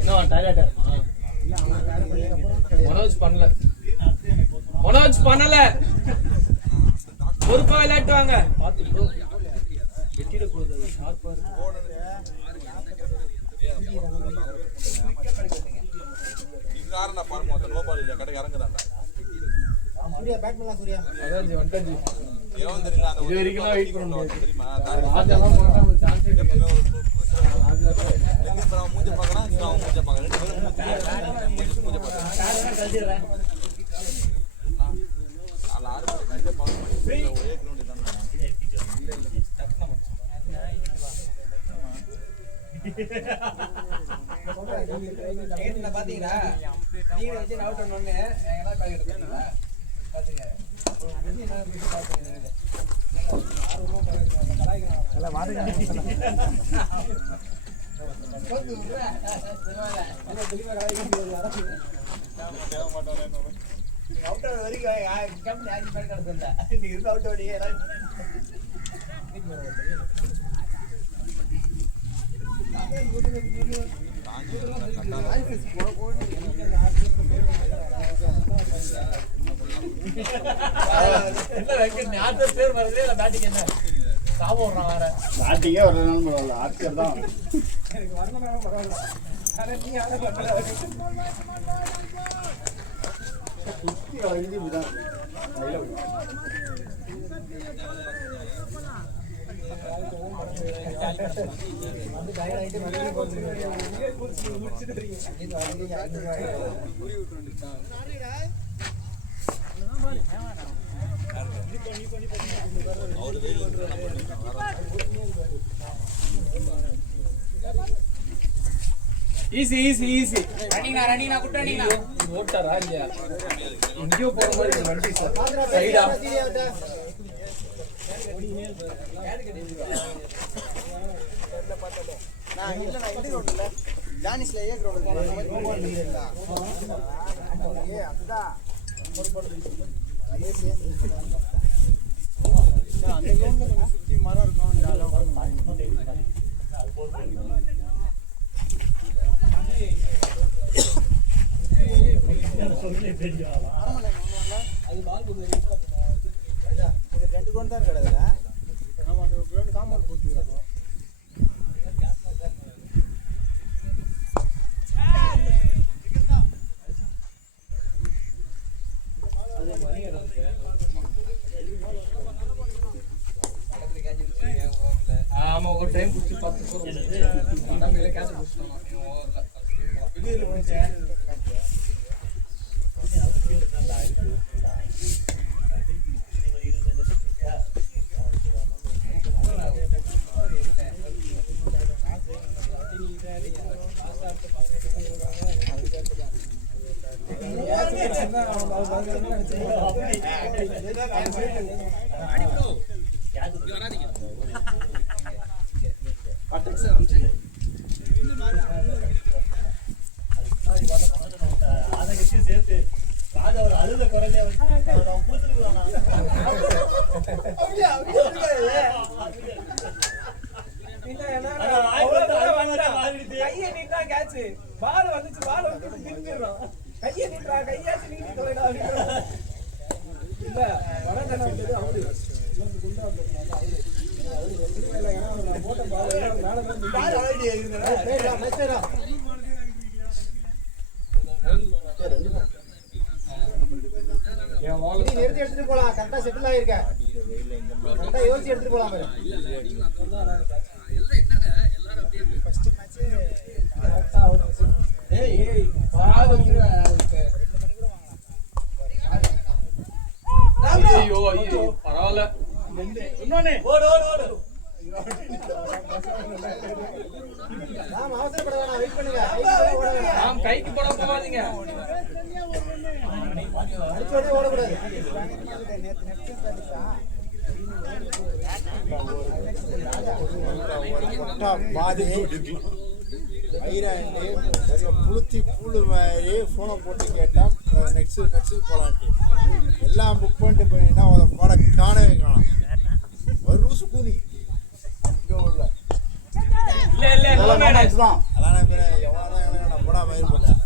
என்ன டாய்லெட் மனோஜ் பண்ணல மனோஜ் பண்ணல பொறுப்பா விளையாட்டுவாங்க. சூர்யா பேட் பண்ணலாம் சூர்யா. அதான் வந்துட்டாச்சு. எவன் தெரியல அந்த இது வரைக்கும் தான் வெயிட் பண்ண முடியாது. தெரியுமா ராஜாலாம் போனா நமக்கு சான்ஸே கிடையாது. அவன் மூஞ்ச பார்க்கறான் இவன் அவன் மூஞ்ச பார்க்கறான் ரெண்டு பேரும் மூஞ்ச பார்க்கறான் நாலு ஆறு பேர் பாஸ் பண்ணி ஒரே கிரவுண்ட் தான் பாத்தீங்களா நீங்க வச்சு அவுட் பண்ணோன்னு எங்க பாத்தீங்களா பேட்டிங்கே வரலனாலும் பரவாயில்ல, ஆட்கள் தான் குத்தி வளைஞ்சு இப்படிதான் ஈஸி ஈஸி ஈஸி. ஓட்டாரா இல்லையா? எங்கேயோ போற மாதிரி இந்த வண்டி சைடா. சுத்தி மரம் இருக்கும். ரெண்டு கொண்டு தான் கிடையாது. காம்பவுண்ட் போட்டுக்கிறாங்க. ஆமா ஒரு டைம் குடிச்சு 10 போறோம். நம்ம கேட்ச் புடிச்சோம். கையை நீட்டா கேட்ச் பால் வந்துச்சு, பால் வந்து திரும்பிடுறோம். கையை நீட்டா கையாச்சு நீட்டி தொலைடா இல்ல வரதன வந்து அவரு குண்டா இல்ல போட்ட பால் மேல வந்து பால் ஆல்ரெடி இருக்குடா. மேட்ச்டா நீ நிறுத்தி எடுத்துட்டு போலாம். கரெக்டா செட்டில் ஆயிருக்க. கரெக்டா யோசிச்சு எடுத்துட்டு போலாம் பாரு. ஃபர்ஸ்ட் மேட்ச் கரெக்டா அவுட். ஏய் பால் வந்து 2 மணி கூட வாங்கலாம். ஐயோ ஐயோ பரவாயில்ல. இன்னொன்னு ஓடு ஓடு ஓடு. நாம அவசரப்பட வேணாம். வெயிட் பண்ணுங்க. நாம் கைக்கு போட போவாதீங்க. அடிச்சோடே ஓடக்கூடாது. புளுத்தி பூளு மாதிரி ஃபோனை போட்டு கேட்டால் நெக்ஸ்ட்டு போகலான்ட்டு எல்லாம் புக் பண்ணிட்டு போனீங்கன்னா அதை போட காணவே காணும். ஒரு ரூசு கூதி இங்கே உள்ள தான் அதான் எவ்வளோ போடாமல் ஏற்பட்டேன்.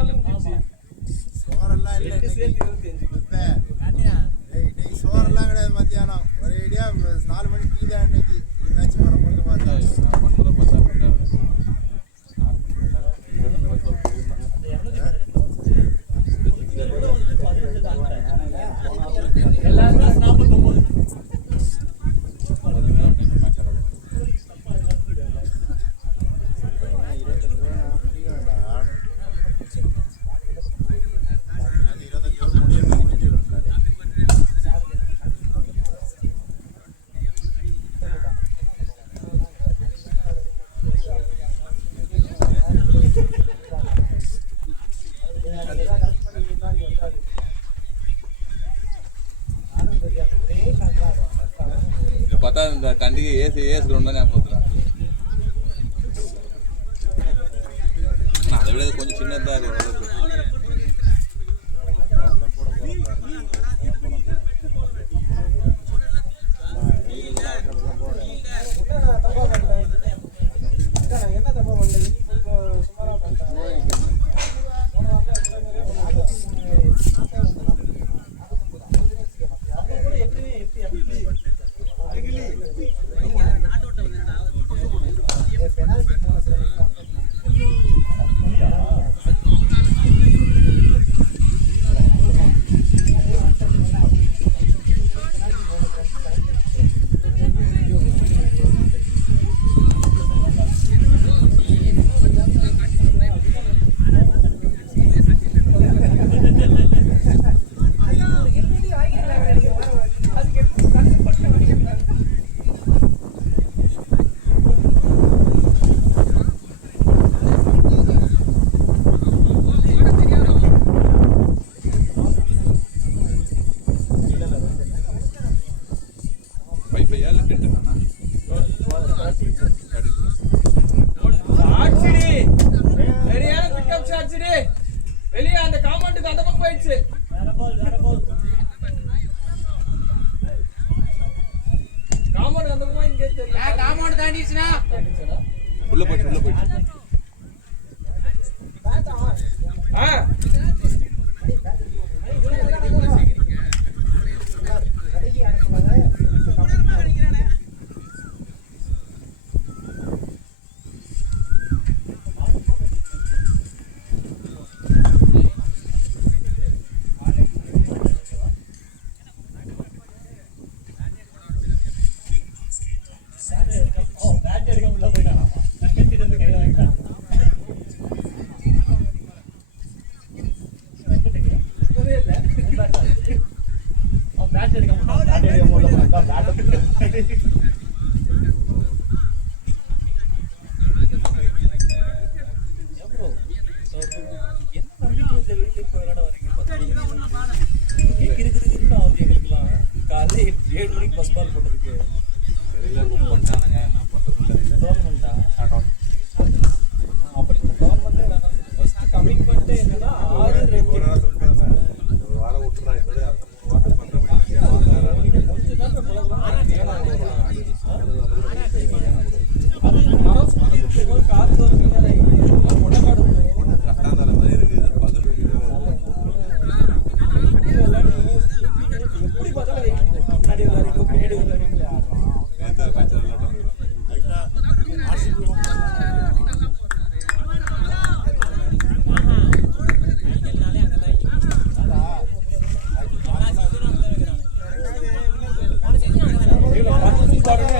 நாள் முடிஞ்சிச்சு. சோறெல்லாம் இல்லை ரெண்டு சேர்த்து 25. இன்னைக்கு சோறெல்லாம் கிடையாது. மத்தியானம் ஒரே ஐடியா 4 மணிக்கு டீ தான் இன்னைக்கு மேட்ச் வர போட்டு பார்த்தா எல்லாருமே 49. பார்த்தா இந்த கண்டிகை ஏசி கிரவுண்ட் தான் ஞாபகம் வந்துடும். அதை விட கொஞ்சம் சின்னதாக இருக்கு. என்ன தப்பா பண்ணேன்? சுமாரா பண்ணேன். வெளியே அந்த காம்பவுண்டுக்கு அந்த பக்கம் போயிடுச்சு. காம்பவுண்ட் அந்த பக்கம் இங்கே தெரியல. காம்பவுண்ட் தாண்டிடுச்சுனா உள்ள போயிடுச்சு. காலையில் 7 மணிக்கு பஸ் பால் போட்டதுக்கு கவர்மெண்டா அப்படி கவர்மெண்ட்டே வேணாம். ஃபர்ஸ்ட் கமிட்மெண்ட்டே என்னன்னா 6 வாரம் விட்டுறா இப்படி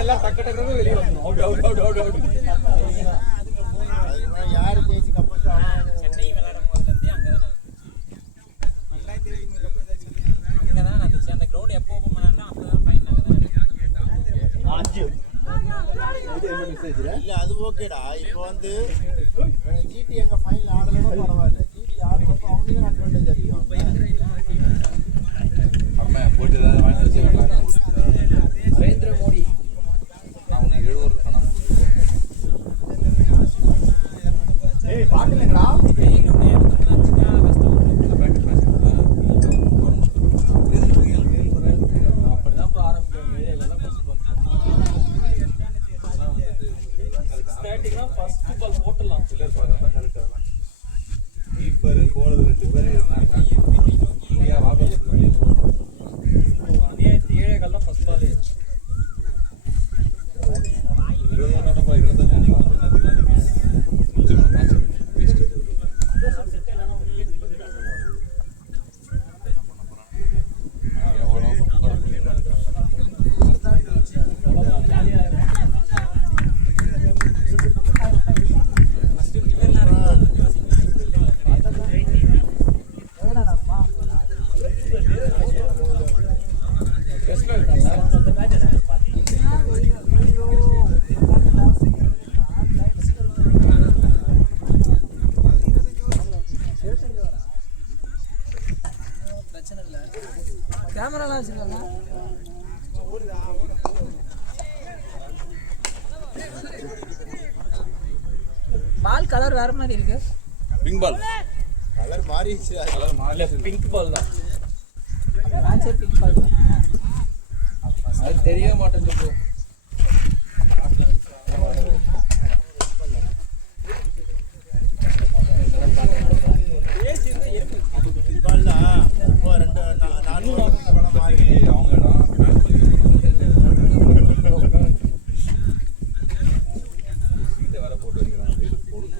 எல்லாம் டக்கு டக்குன்னு வெளியே வந்துடும். யாரு ஜெயிச்சு கப்பல் சென்னை விளையாடும் போதுலேருந்தே அங்கே தான் இருந்துச்சு. அந்த கிரவுண்ட் எப்போ ஓப்பன் பண்ணாலும் அப்போ தான் ஃபைன் இல்ல அது ஓகேடா. இப்போ வந்து ஜிடி எங்க ஃபைனல் ஆடலன்னா பரவாயில்ல. ஜிடி ஆடுறப்ப அவங்களுக்கு அட்வான்டேஜ் அதிகம். போட்டு ஏதாவது வாங்கி வச்சு நரேந்திர மோடி அவனுக்கு 70 இருக்கானா. பாக்கலங்கடா அப்படிதான் ஆரம்பிக்கும். ஏரியாலாம் ஃபர்ஸ்ட் 6:30 ஃபர்ஸ்ட் பால் போட்டல கீப்பர் போலது 2 பேர் இருந்தாங்க. இந்தியா வாபஸ் வெளியே போகணும். அநியாயத்து 7 கால் தான் ஃபர்ஸ்ட் பால். 20 நடப்பா 25 நீங்க வந்து நேரத்துல நீங்க முடிச்சிடணும் மேட்ச். வேஸ்ட். எவ்வளோ கூட பண்ணிடுறாங்க. கேமராலாம் வச்சிருக்காங்க. பால் கலர் வேற மாதிரி இருக்கு. Pink ball. கலர் மாறிடுச்சு. கலர் மாறல. பிங்க் பால் தான். மேட்சே பிங்க் பால் தான். அது தெரியவே மாட்டேங்குது ப்ரோ. அவங்க இடம் சீட்டை வேற போட்டு வைக்கிறாங்க. வெயில் பொழுது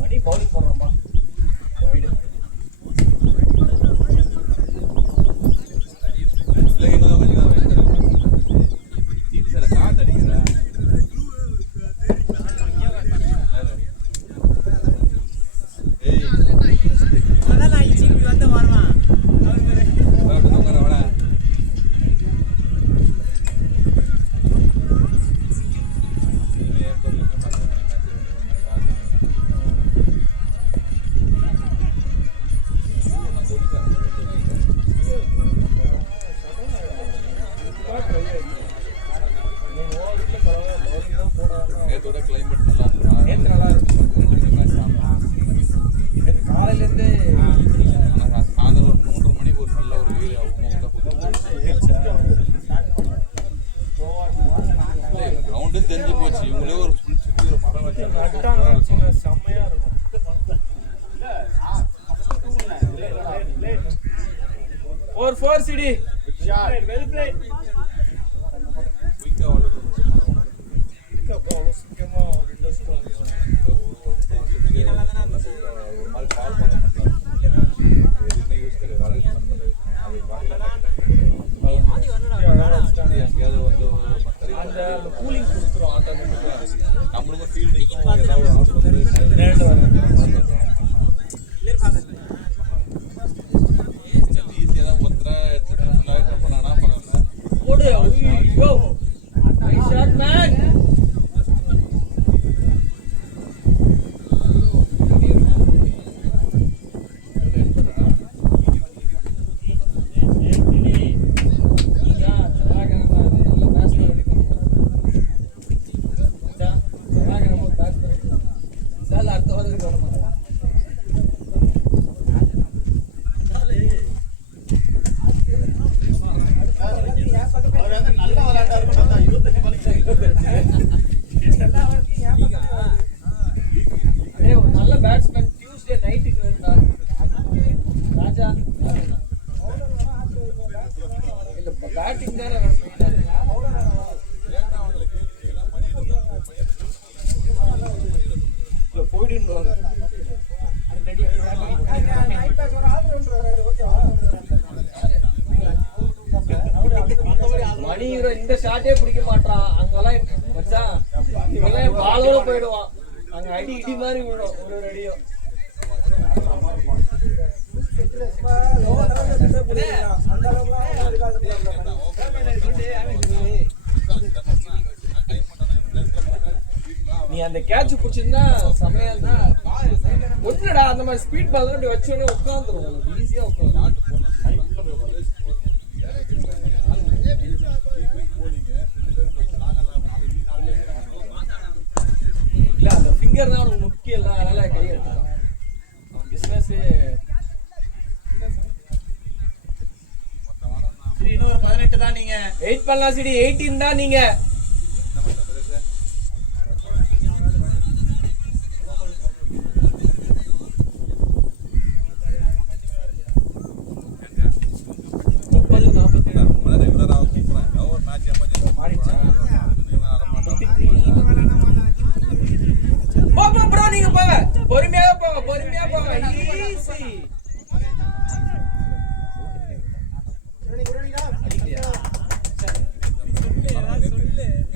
மணி பவுலிங் போடுறான்பா. இன்னும் கொஞ்சம் நேரம் வெயிட் பண்ணுங்க. இது சில காத்து அடிக்கிறா. ஏய் அதான் நான் இச்சி வந்து வருவான். வாடா வாடா. நேத்தோட கிளைமேட் நல்லா இருந்தது. நேத்து நல்லா இருந்துச்சு. எனக்கு காலையில இருந்தே ஆனா சாயந்தரம் ஒரு 3:30 மணிக்கு ஒரு நல்ல ஒரு வெயில் கிரவுண்டும் தெரிஞ்சு போச்சு. இவங்களே ஒரு ஃபுல் சுற்றி ஒரு மரம் வச்சாங்க. நட்டாங்க செம்மையா இருக்கும். 4 சிடி. Well plate. குயிக்கா வளருது. சீக்கிரமா ஒரு மாதிரி கால் பண்ண மாட்டாங்க. எதுவுமே யூஸ் கிடையாது. எங்கேயாவது வந்து அந்த கூலிங் கொடுத்துரும் ஆட்டோமேட்டிக்கா. நம்மளுக்கும் ஃபீல்டிங்கும் ஏதாவது ஒரு ஆஃப் வந்து ஈஸியாக தான் ஒருத்தரை எடுத்துட்டு ஃபுல்லாக இருக்கப்போ நான் என்ன பண்ணல. போடு. ஐயோ நைஸ் ஷாட் மேன். அவர் வந்து நல்ல விளையாட்டா இருக்கும் பார்த்தா 25 ஒரு நல்ல பேட்ஸ்மேன் டியூஸ்டே நைட்டுக்கு வேணும்டா. ராஜா இல்ல பேட்டிங் தானே இல்ல போயிடுவாங்க. மணி இந்த ஷாட்டே பிடிக்க மாட்டான். அங்கெல்லாம் மச்சான் இவெல்லாம் பாலோட போயிடுவான். அங்க அடி இடி மாதிரி விடும் ஒரு அடியும். நீ அந்த கேட்ச் பிடிச்சிருந்தா செமையா இருந்தா ஒண்ணுடா அந்த மாதிரி ஸ்பீட் பால் அப்படி வச்சோடனே உட்காந்துரும் ஈஸியா உட்காந்து இல்ல அந்த ஃபிங்கர் தான் உனக்கு முக்கியம் இல்ல அதனால கை எடுத்துட்டான் பிசினஸ் இன்னொரு 18 தான் நீங்க 8 பண்ணலாம் சிடி 18 தான் நீங்க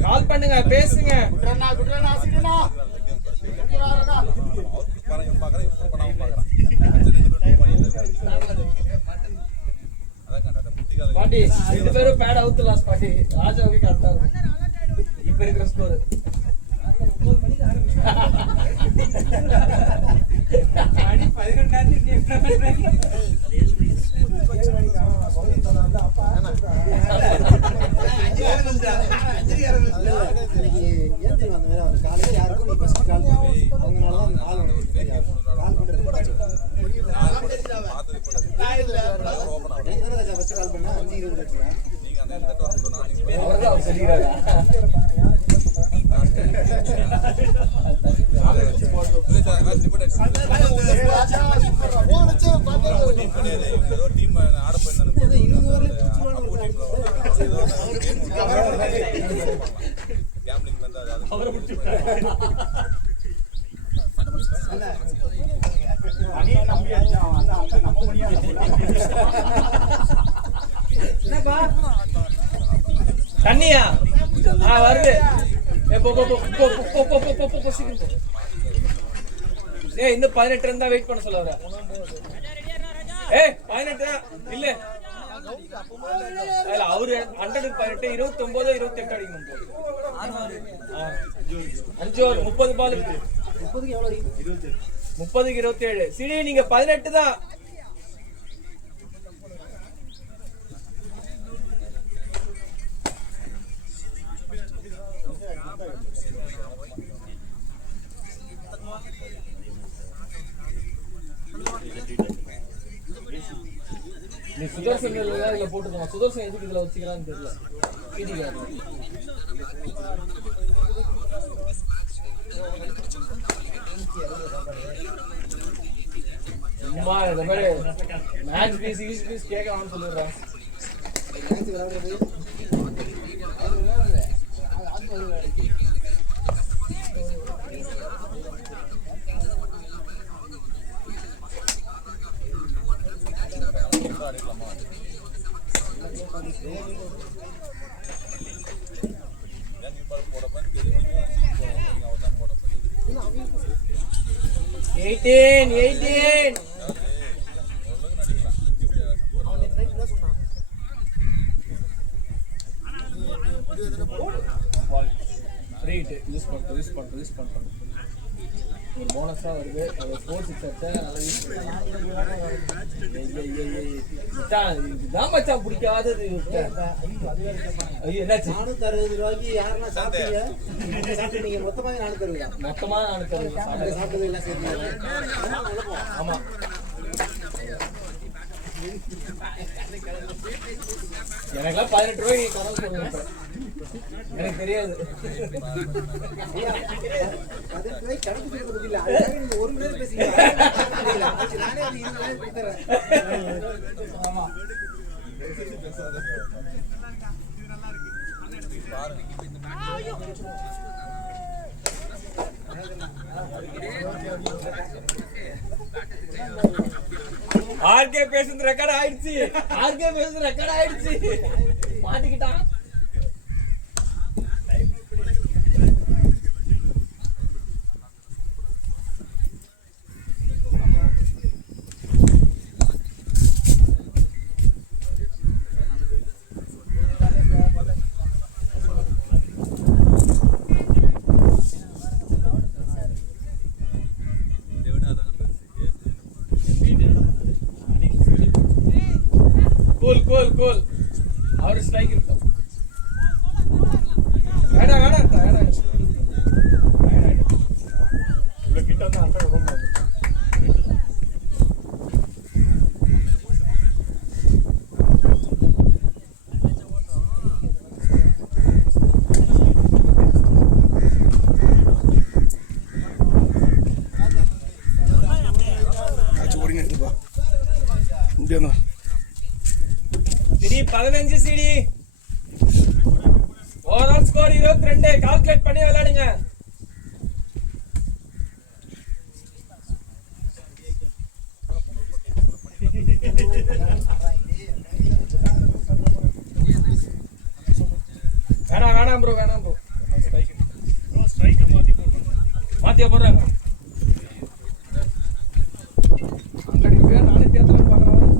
கால் பண்ணுங்க பேசுங்க பாட்டி 2 பேரும் பேட் அவுத்துலாம் பாட்டி ராஜாவுக்கு கரெக்டா இருக்கும் இப்ப இருக்கிற ஸ்கோர் தண்ணியா வருது இன்னும் 18 இருந்தா வெயிட் பண்ண சொல்ல வர 18 இல்ல அவரு 100 18 29 28 அடிக்கணும் 5 ஓவர் 30 பால் 30க்கு 27 சிடி நீங்க 18 தான் நீ சுதர்சன் இதுல போட்டுக்கணும் சுதர்சன் எதுக்கு இதுல வச்சுக்கலான்னு தெரியல சும்மா இந்த மாதிரி மேட்ச் பீஸ் கேட்கலாம்னு சொல்லிடுறேன் யூஸ் பண்றோம் ஒரு போனஸா வருது அது 4-6 நல்லா யூஸ் இதுதான் மச்சான் பிடிக்காதது என்னாச்சு 460 ரூபாய்க்கு யாரெல்லாம் சாப்பிட்டீங்க நீங்க மொத்தமா 460 மொத்தமா 460 சாப்பிட்டது எல்லாம் சேர்த்து ஆமா எனக்குலாம் 18 ரூபாய்க்கு கணக்கு சொல்லுங்க எனக்கு தெரியாது ஒரு மணி நேரம் பேசுறீங்க ஆர்கே பேசுறது ரெக்கார்ட் ஆயிடுச்சு மாட்டிக்கிட்டான் இதை விட அதாங்க பெருசு கோல் அவர் ஸ்ட்ரைக் இருக்கட்டும். வேணாம் இவ்வளோ கிட்ட வந்து அந்த ரொம்ப சிடி 15 சிடி. Overall score 22. கால்குலேட் பண்ணி விளையாடுங்க. வேணாம் ப்ரோ மாத்தியா போடுறாங்க. நானே தேர்தல் பார்க்குறேன்.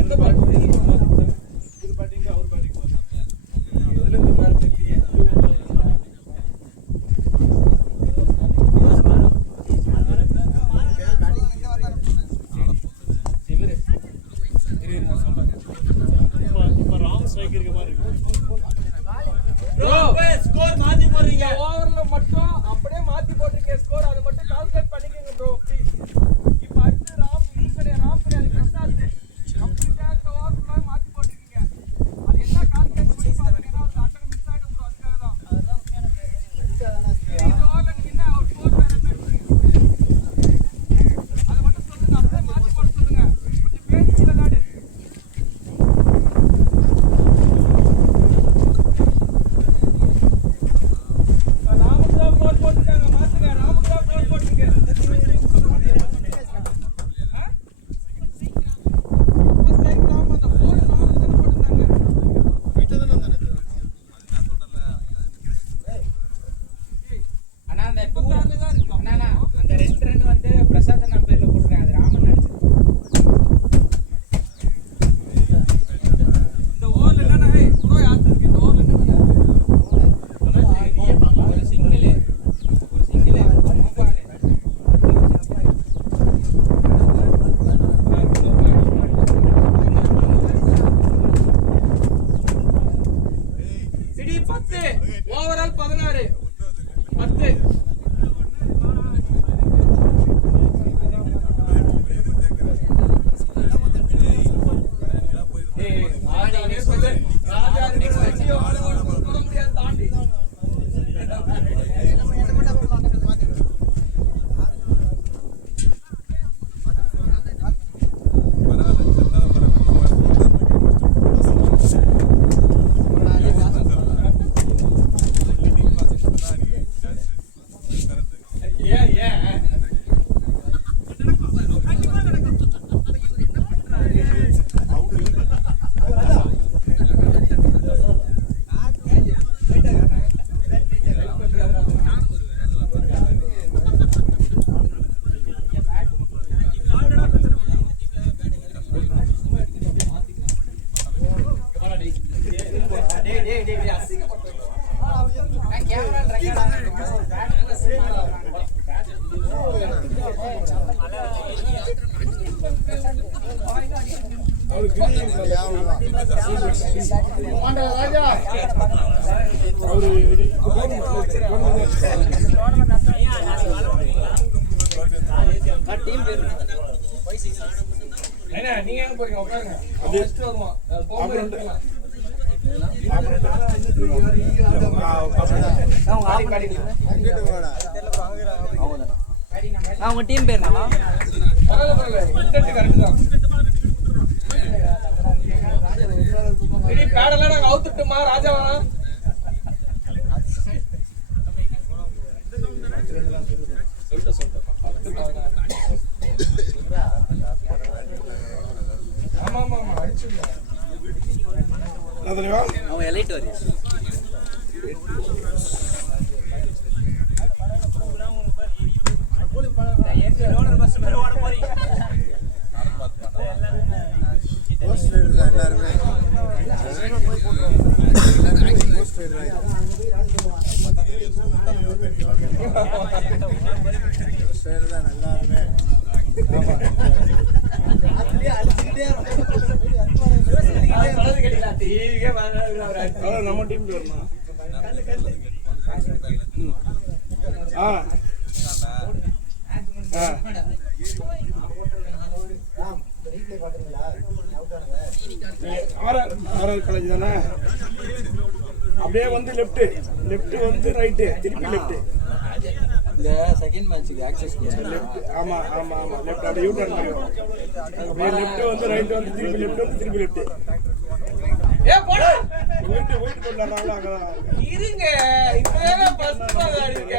எந்த பாட்டு இது பாட்டிங்க அவர் பாட்டிங்க எதுல இருந்து மேல தெரியலையே. ஸ்கோர் மாத்தி போடுறீங்க. ஓவர்ல மட்டும் அப்படியே மாத்தி போட்டுருக்கீங்க ஸ்கோர். அதை மட்டும் கால்குலேட் பண்ணிக்கங்க ப்ரோ ப்ளீஸ். இப்போ அடுத்து ராம் கிடையாது பிரசாத். அப்படியே அந்த ஓவர் மாத்தி போட்டுருக்கீங்க. அது என்ன கால்குலேட் பண்ணி பாத்தீங்கன்னா ஒரு அட்டர் மிஸ் ஆயிடும் ப்ரோ. அதுக்காக தான் உண்மையான பேர். இந்த ஓவர்ல நீங்க என்ன ஒரு ஸ்கோர் வேற என்ன இருக்கீங்க அதை மட்டும் சொல்லுங்க. அப்படியே மாத்தி போட்டு சொல்லுங்க. கொஞ்சம் பேசி விளையாடு. அந்த 2 ரன் வந்து பிரசாத் அண்ணா பேர்ல போட்டுருக்கேன். அது ராமன் அடிச்சது. இந்த ஓவர்ல என்னன்னா ப்ரோ யார் இருக்கு? இந்த ஓவர்ல என்னன்னா ஒரு சிங்கிள் சிடி 10 ஓவரால் 16 10. நீங்க எங்க போறீங்க? உட்காருங்க. ஃபர்ஸ்ட் வருவான். போங்க. அவங்க டீம் பேர் என்னமா? பரவாயில்லை இன்டென்ட் கரெக்ட் தான். சரி பேடெல்லாம் நாங்க அவுத்துட்டுமா ராஜா வாடா. ஆமா அடிச்சுங்க. அவங்க எலைட் வரி எல்லாருமே டிவிக்கே பார்க்கறாரு அவர் அதான் நம்ம டீமுக்கு வரணும். ஆ ஆ ஆர்ஆர் காலேஜ் தானே? அப்படியே வந்து லெஃப்ட் வந்து ரைட்டு, திருப்பி லெஃப்ட். இந்த செகண்ட் மேட்ச்சுக்கு ஆக்சஸ் லெஃப்ட் ஆமா ஆமா ஆமா லெஃப்ட் அப்படியே யூ டர்ன் பண்ணுவோம். அப்படியே லெஃப்ட் வந்து ரைட் வந்து திருப்பி லெஃப்ட் வந்து திருப்பி லெஃப்ட். வெயிட் பண்ணறாங்களா அங்கதான் இருங்க இப்பவே பஸ் பாருங்க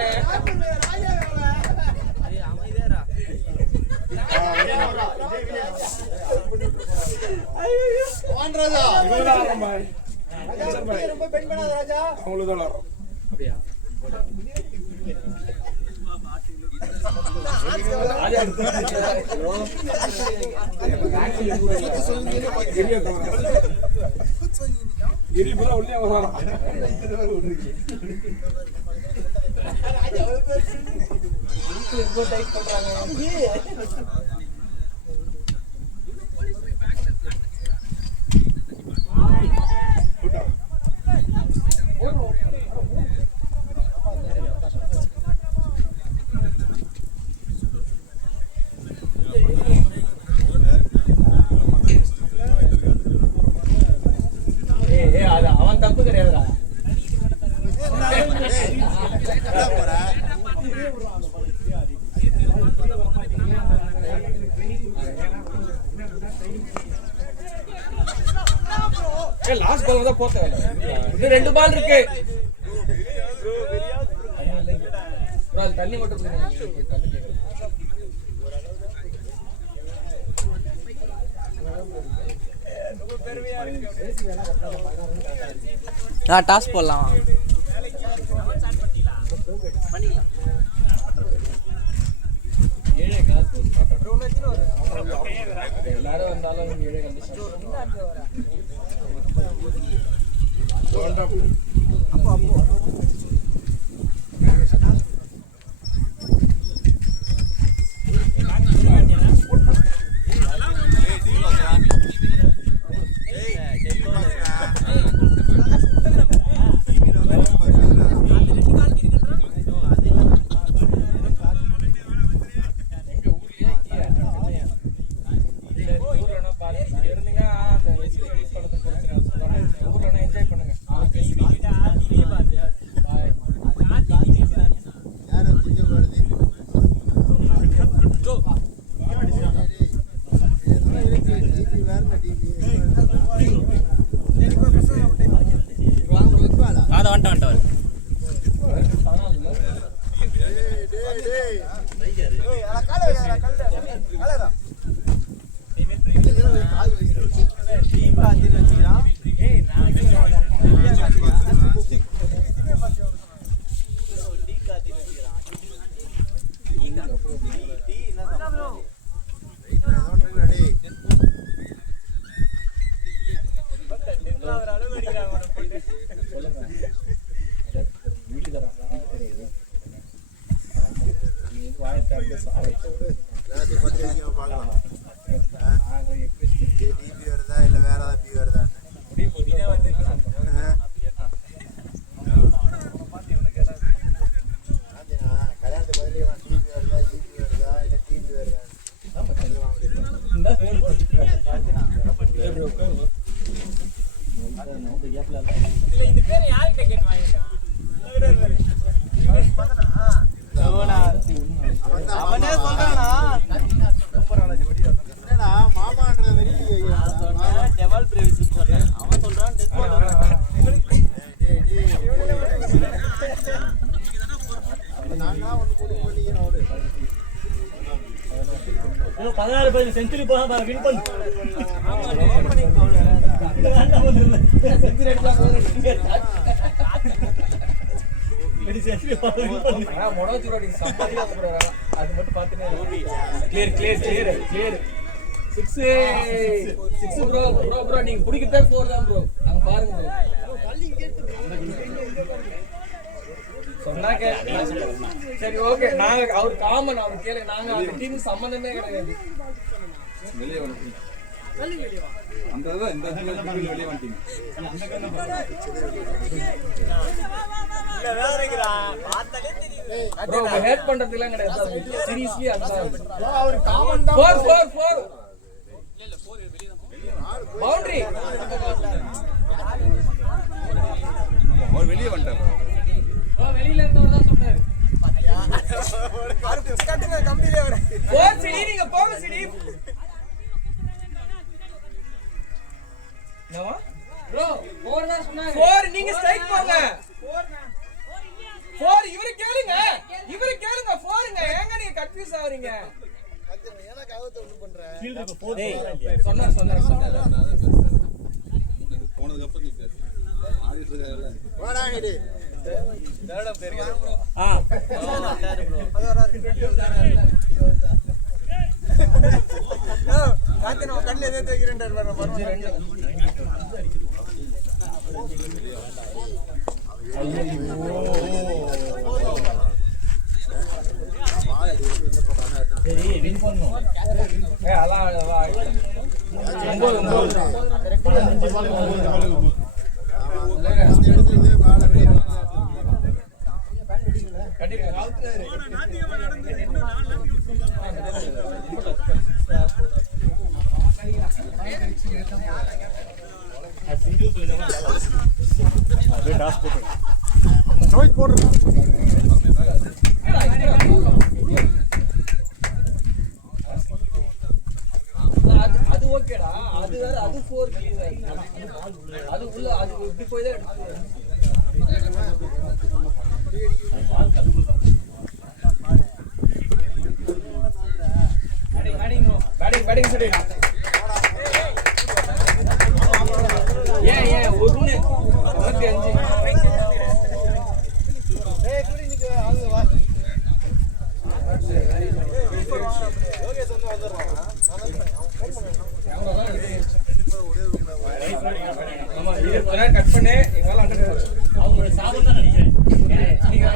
ராஜா இவங்கதான் ஆரம்பா ரொம்ப பெண்ட் பண்ணாத ராஜா. அவங்களுக்கு தான் ஆரம்பம். அப்படியா இப்பதான் உள்ளே வரான். டைப் பண்றாங்க அது அவன் தப்பு கிடையாதுடா. லாஸ்ட் பால் தான் போட்ட இன்னும் 2 பால் இருக்கு. தண்ணி மட்டும் டாஸ் போடலாம். எல்லாரும் வந்தாலும் செஞ்சுரி போக வின் பண்ணு. அது மட்டும் பாத்துனே clear clear clear clear 6 bro bro bro நீங்க பிடிக்கிறதே 4 தான் ப்ரோ. அங்க பாருங்க ப்ரோ சொன்னாக்க சரி ஓகே. நாங்க அவர் காமன் அவர் கேளு. நாங்க அந்த டீமுக்கு சம்பந்தமே கிடையாது. அந்த தான் இந்த இடத்துல வெளியே வந்துட்டீங்க. bro ஹேட் பண்றதுலாம் கிடையாது சீரியஸ்லி அதான் அவர் காமன் தான் 4 பவுண்டரி அவர் வெளியே வந்துட்டார். வெளியில இருந்தவர் தான் சொன்னாரு 4 சிடி நீங்க போங்க சிடி என்னவா bro 4 தான் சொன்னாங்க 4 நீங்க ஸ்ட்ரைக் போங்க 4 இவரு கேளுங்க 4ங்க ஏங்க நீங்க கன்ஃபியூஸ் ஆவறீங்க எனக்கு ஆவத்து ஒண்ணு பண்றேன் ஃபீல்டுக்கு போதே சொன்னார் போனதுக்கு அப்புறம் நீ பேசு. ஆடிட்டு இருக்காங்கல்ல. வாடா இடி கண்ணில் எதே தேய்க்கிறேன் சரி வின் பண்ணோம். அதான் 9 அப்படியே டாஸ் போட்டு ரோஹித் போடுறேன் அது ஓகேடா அது வேற அது 4 கிளியர் அது உள்ள அது இப்படி போய் தான் பேட்டிங் சரி ஏன் 1 ஆமா இது கட் பண்ணு எங்களால அவங்களோட சாபம் தான் நினைக்கிறேன். நீங்க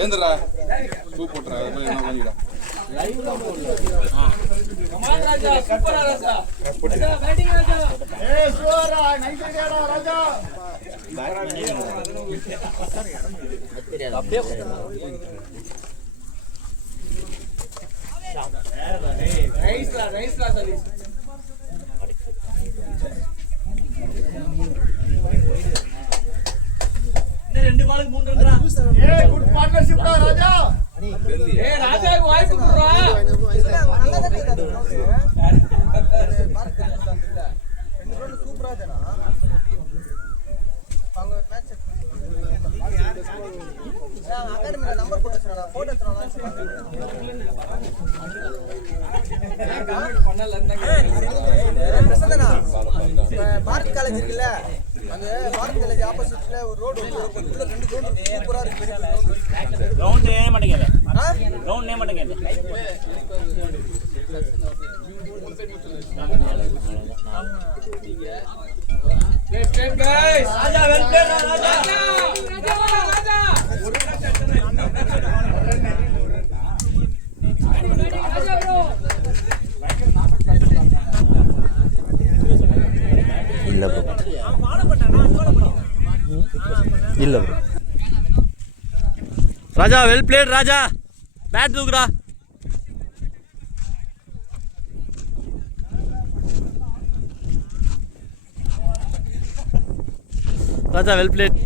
ஏந்திரா பூ போட்டுறா என்ன பண்ணிடா பாரத் காலேஜ் இருக்குல்ல, அந்த பாரத் காலேஜ் ஆப்போசிட்ல ஒரு ரோடு வந்து 2 கிலோமீட்டர் சூப்பரா இருக்கு. கிரவுண்ட் நேம் மாட்டேங்க, கிரவுண்ட் நேம் மாட்டேங்க. ராஜா வெல் பிளேட் ராஜா. இல்ல ப்ரோ, இல்ல ப்ரோ. ராஜா வெல் பிளேட் ராஜா, பேட் தூக்குடா. ராஜா வெல் பிளேட்.